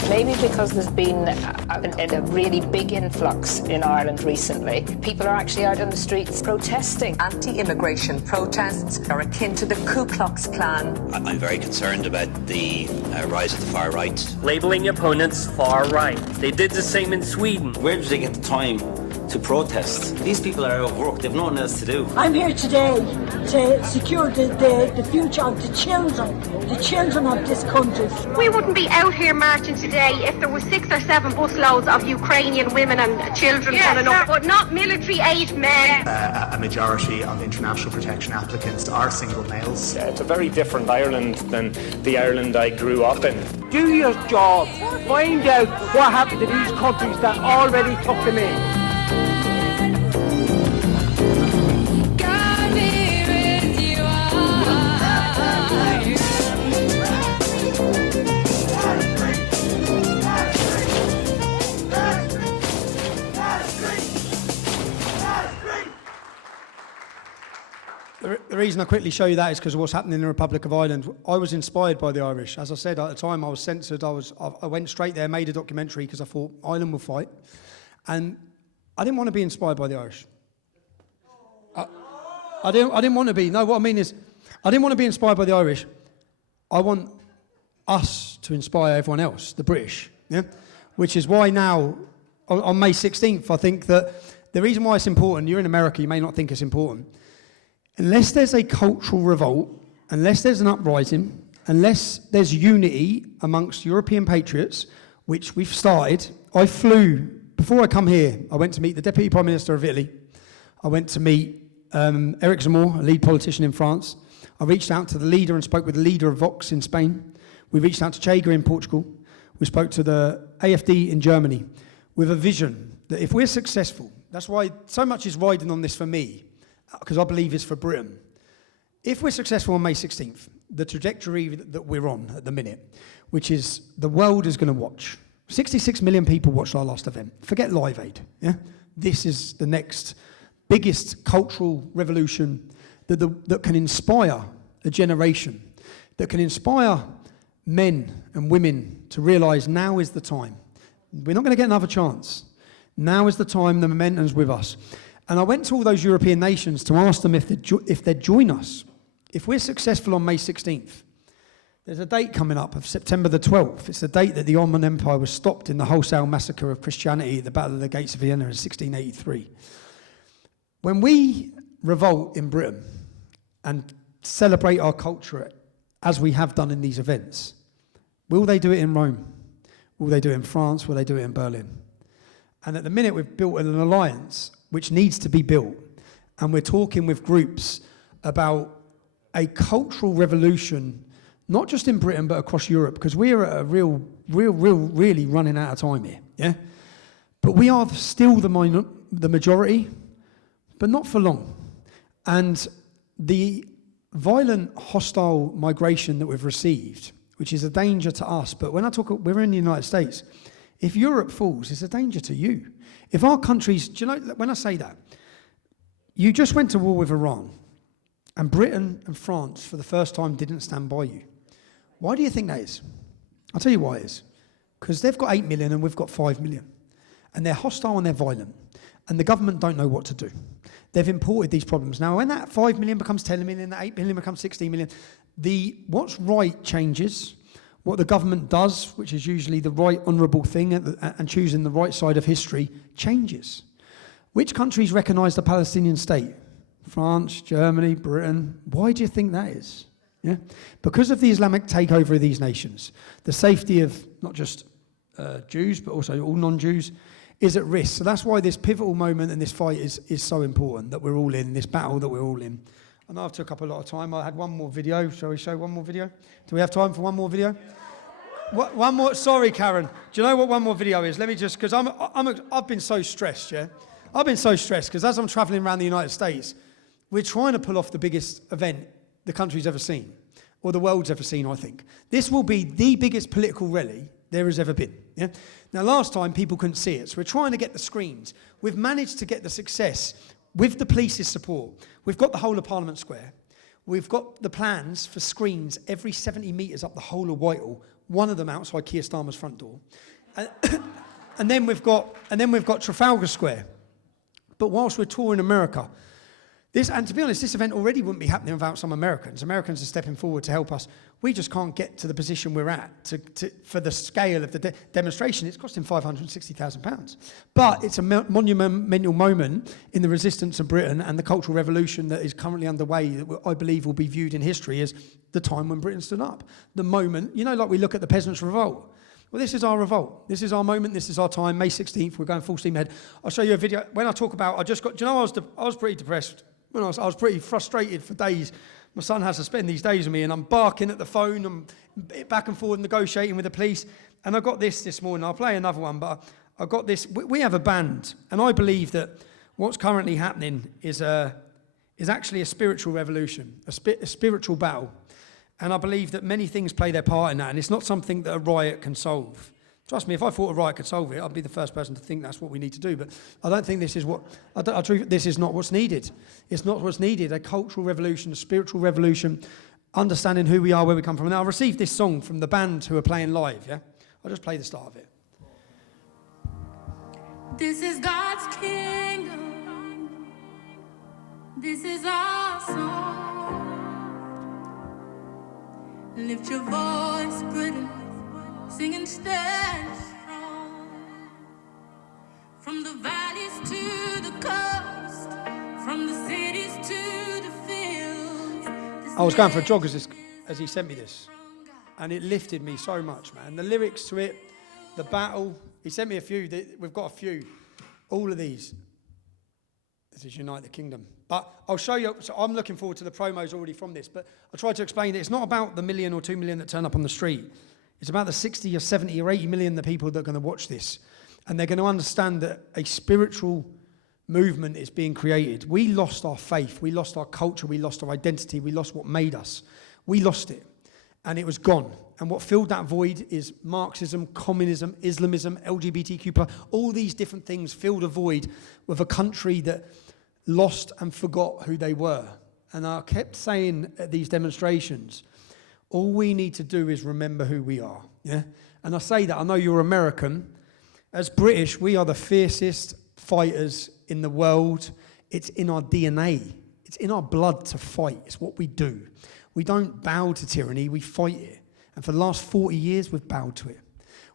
Maybe because there's been a really big influx in Ireland recently. People are actually out on the streets protesting. Anti-immigration protests are akin to the Ku Klux Klan. I'm very concerned about the rise of the far right. Labelling opponents far right. They did the same in Sweden. Where did they get the time to protest? These people are out of work. They've nothing else to do. I'm here today to secure the future of the children of this country. We wouldn't be out here marching today if there were 6 or 7 busloads of Ukrainian women and children coming up, but not military-aged men. A majority of international protection applicants are single males. It's a very different Ireland than the Ireland I grew up in. Do your job. Find out what happened to these countries that already took them in. The reason I quickly show you that is because of what's happening in the Republic of Ireland. I was inspired by the Irish. As I said, at the time I was censored. I went straight there, made a documentary because I thought Ireland will fight. And I didn't want to be inspired by the Irish. I didn't want to be. No, what I mean is, I didn't want to be inspired by the Irish. I want us to inspire everyone else, the British. Yeah? Which is why now, on May 16th, I think that the reason why it's important, you're in America, you may not think it's important. Unless there's a cultural revolt, unless there's an uprising, unless there's unity amongst European patriots, which we've started, I flew, before I come here, I went to meet the Deputy Prime Minister of Italy. I went to meet Eric Zemmour, a lead politician in France. I reached out to the leader and spoke with the leader of Vox in Spain. We reached out to Chega in Portugal. We spoke to the AfD in Germany with a vision that if we're successful, that's why so much is riding on this for me, because I believe it's for Britain. If we're successful on May 16th, the trajectory that we're on at the minute, which is the world is going to watch. 66 million people watched our last event. Forget Live Aid. Yeah? This is the next biggest cultural revolution that can inspire a generation, that can inspire men and women to realise now is the time. We're not going to get another chance. Now is the time, the momentum's with us. And I went to all those European nations to ask them if they'd join us. If we're successful on May 16th, there's a date coming up of September the 12th. It's the date that the Ottoman Empire was stopped in the wholesale massacre of Christianity at the Battle of the Gates of Vienna in 1683. When we revolt in Britain and celebrate our culture as we have done in these events, will they do it in Rome? Will they do it in France? Will they do it in Berlin? And at the minute, we've built an alliance which needs to be built. And we're talking with groups about a cultural revolution, not just in Britain, but across Europe, because we're at a really running out of time here, yeah? But we are still the majority, but not for long. And the violent, hostile migration that we've received, which is a danger to us, but when I talk, we're in the United States, if Europe falls, it's a danger to you. If our countries, do you know, when I say that, you just went to war with Iran, and Britain and France, for the first time, didn't stand by you. Why do you think that is? I'll tell you why it is. Because they've got 8 million and we've got 5 million. And they're hostile and they're violent. And the government don't know what to do. They've imported these problems. Now, when that 5 million becomes 10 million, that 8 million becomes 16 million, what's right changes. What the government does, which is usually the right honourable thing and choosing the right side of history, changes. Which countries recognise the Palestinian state? France, Germany, Britain. Why do you think that is? Yeah? Because of the Islamic takeover of these nations, the safety of not just Jews, but also all non-Jews, is at risk. So that's why this pivotal moment and this fight is so important, that we're all in, this battle that we're all in. I know I've took up a lot of time. I had one more video. Shall we show one more video? Do we have time for one more video? One more. Sorry, Karen. Do you know what one more video is? Let me just, because I've been so stressed, yeah? I've been so stressed because as I'm traveling around the United States, we're trying to pull off the biggest event the country's ever seen, or the world's ever seen, I think. This will be the biggest political rally there has ever been. Yeah? Now, last time, people couldn't see it, so we're trying to get the screens. We've managed to get the success with the police's support. We've got the whole of Parliament Square. We've got the plans for screens every 70 metres up the whole of Whitehall, one of them outside Keir Starmer's front door. And then we've got Trafalgar Square. But whilst we're touring America, and to be honest, this event already wouldn't be happening without some Americans. Americans are stepping forward to help us. We just can't get to the position we're at for the scale of the demonstration. It's costing £560,000. But it's a monumental moment in the resistance of Britain and the cultural revolution that is currently underway that I believe will be viewed in history as the time when Britain stood up. The moment, you know, like we look at the Peasants' Revolt. Well, this is our revolt. This is our moment. This is our time. May 16th, we're going full steam ahead. I'll show you a video. When I talk about, do you know, I was pretty depressed. When I was pretty frustrated for days. My son has to spend these days with me, and I'm barking at the phone, I'm back and forth negotiating with the police. And I got this morning. I'll play another one, but I got this. We have a band, and I believe that what's currently happening is actually a spiritual revolution, a spiritual battle. And I believe that many things play their part in that, and it's not something that a riot can solve. Trust me, if I thought a riot could solve it, I'd be the first person to think that's what we need to do. But I don't think this is this is not what's needed. It's not what's needed. A cultural revolution, a spiritual revolution, understanding who we are, where we come from. Now, I received this song from the band who are playing live, yeah? I'll just play the start of it. This is God's kingdom. This is our song. Lift your voice, Britain. Sing and stand strong. From the valleys to the coast, from the cities to the fields. I was going for a jog as he sent me this, and it lifted me so much, man. The lyrics to it, the battle. He sent me a few. We've got a few. All of these. This is Unite the Kingdom. But I'll show you. So I'm looking forward to the promos already from this. But I tried to explain that it's not about the 1 million or 2 million that turn up on the street. It's about the 60 or 70 or 80 million the people that are going to watch this. And they're going to understand that a spiritual movement is being created. We lost our faith. We lost our culture. We lost our identity. We lost what made us. We lost it. And it was gone. And what filled that void is Marxism, communism, Islamism, LGBTQ+, all these different things filled a void with a country that lost and forgot who they were. And I kept saying at these demonstrations, all we need to do is remember who we are. Yeah? And I say that, I know you're American. As British, we are the fiercest fighters in the world. It's in our DNA. It's in our blood to fight. It's what we do. We don't bow to tyranny, we fight it. And for the last 40 years, we've bowed to it.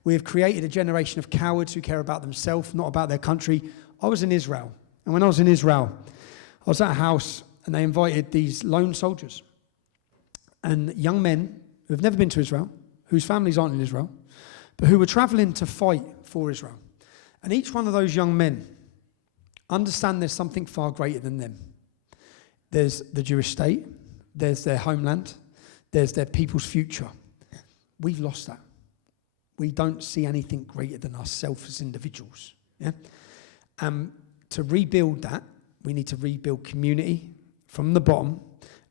We have created a generation of cowards who care about themselves, not about their country. I was in Israel. And when I was in Israel, I was at a house and they invited these lone soldiers and young men who have never been to Israel, whose families aren't in Israel, but who were traveling to fight for Israel. And each one of those young men understand there's something far greater than them. There's the Jewish state, there's their homeland, there's their people's future. We've lost that. We don't see anything greater than ourselves as individuals. Yeah? To rebuild that, we need to rebuild community from the bottom,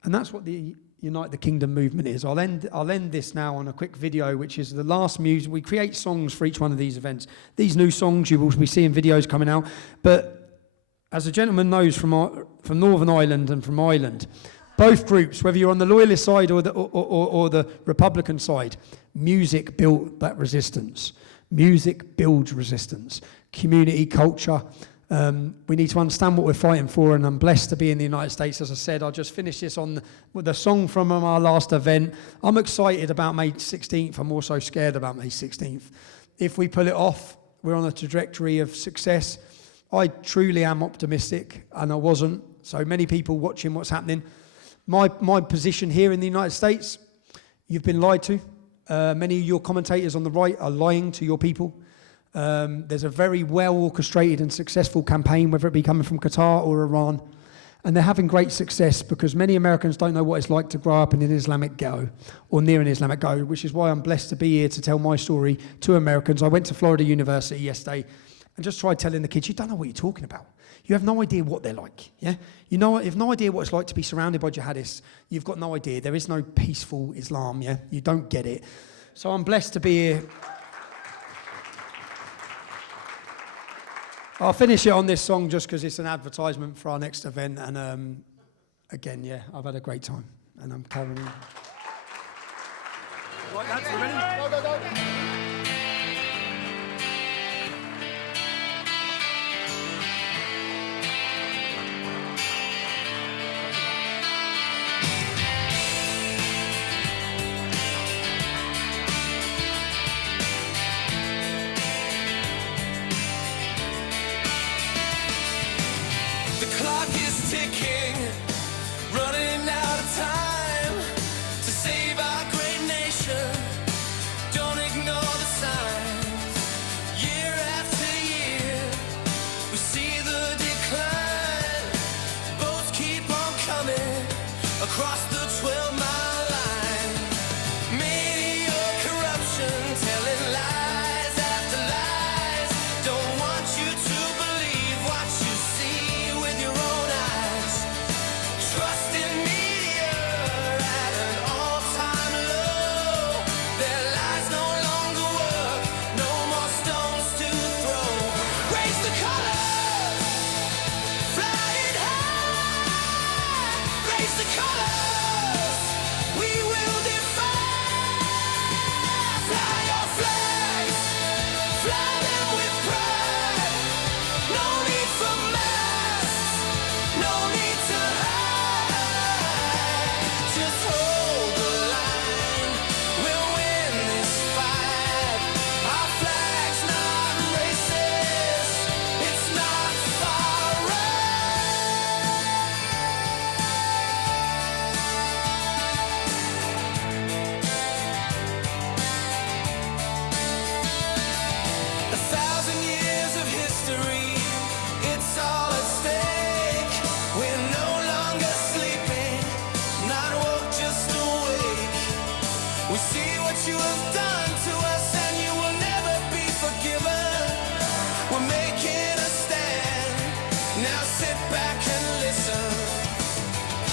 and that's what the Unite the Kingdom movement is. I'll end this now on a quick video, which is the last music. We create songs for each one of these events. These new songs, you will be seeing videos coming out, but as a gentleman knows from Northern Ireland and from Ireland, both groups, whether you're on the loyalist side or the Republican side, music built that resistance. Music builds resistance. Community, culture. We need to understand what we're fighting for, and I'm blessed to be in the United States. As I said, I'll just finish this with the song from our last event. I'm excited about May 16th. I'm also scared about May 16th. If we pull it off, we're on a trajectory of success. I truly am optimistic, and I wasn't. So many people watching what's happening. My position here in the United States, you've been lied to. Many of your commentators on the right are lying to your people. There's a very well-orchestrated and successful campaign, whether it be coming from Qatar or Iran, and they're having great success because many Americans don't know what it's like to grow up in an Islamic ghetto or near an Islamic ghetto, which is why I'm blessed to be here to tell my story to Americans. I went to Florida University yesterday and just tried telling the kids, you don't know what you're talking about. You have no idea what they're like, yeah? You have no idea what it's like to be surrounded by jihadists. You've got no idea. There is no peaceful Islam, yeah? You don't get it. So I'm blessed to be here. I'll finish it on this song just because it's an advertisement for our next event. And again, yeah, I've had a great time. And I'm carrying on. Right, lads, we're ready? Go. Running out of time to save our great nation. Don't ignore the signs. Year after year, we see the decline. Boats keep on coming across the 12-mile line. Media corruption, telling lies after lies. Don't want you to believe what you see with your own eyes. Trust in media at an all-time low. Their lies no longer work, no more Raise the colors, we will defy. Fly your flags, fly them with pride. No need for masks, no need to hide. Just hold the line, we'll win this fight. Our flag's not racist, it's not far right. 1,000 years of history, it's all at stake. We're no longer sleeping, not woke, just awake. We see what you have done to us and you will never be forgiven. We're making a stand, now sit back and listen.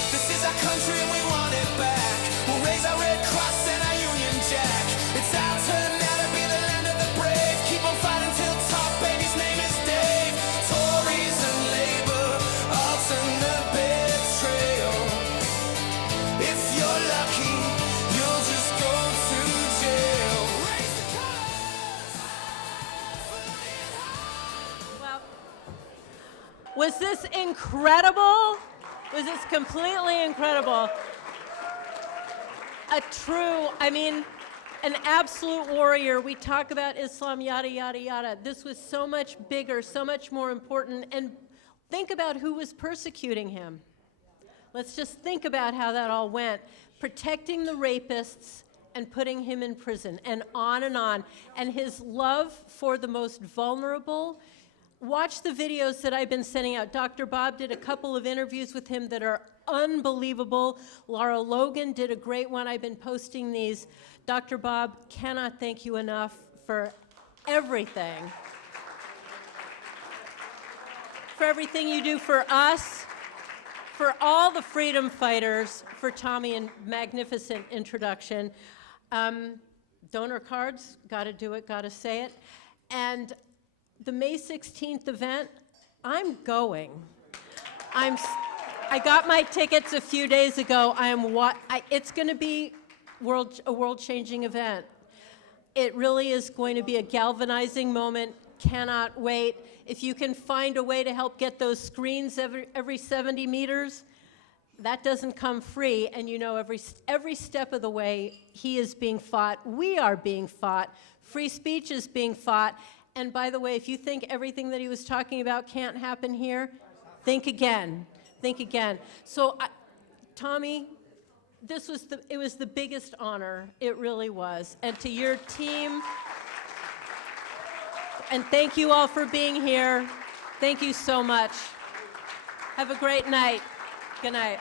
This is our country and we want it back. We'll raise our red cross and our Union Jack. It's our turn now to be the land of the brave. Keep on fighting till top, baby's name is Dave. Tories and Labour, alternate betrayal. If you're lucky, you'll just go to jail. Raise the colors, Well, was this incredible? Was this completely incredible? A true, an absolute warrior. We talk about Islam, yada, yada, yada. This was so much bigger, so much more important. And think about who was persecuting him. Let's just think about how that all went. Protecting the rapists and putting him in prison, and on and on. And his love for the most vulnerable. Watch the videos that I've been sending out. Dr. Bob did a couple of interviews with him that are unbelievable. Laura Logan did a great one. I've been posting these. Dr. Bob, cannot thank you enough for everything. For everything you do for us, for all the freedom fighters, for Tommy, and magnificent introduction. Donor cards, gotta do it, gotta say it. And the May 16th event, I'm going. I got my tickets a few days ago. It's going to be a world-changing event. It really is going to be a galvanizing moment. Cannot wait. If you can find a way to help get those screens every 70 meters, that doesn't come free. And you know, every step of the way, he is being fought. We are being fought. Free speech is being fought. And by the way, if you think everything that he was talking about can't happen here, think again. Think again. So, Tommy, it was the biggest honor. It really was. And to your team, and thank you all for being here. Thank you so much. Have a great night. Good night.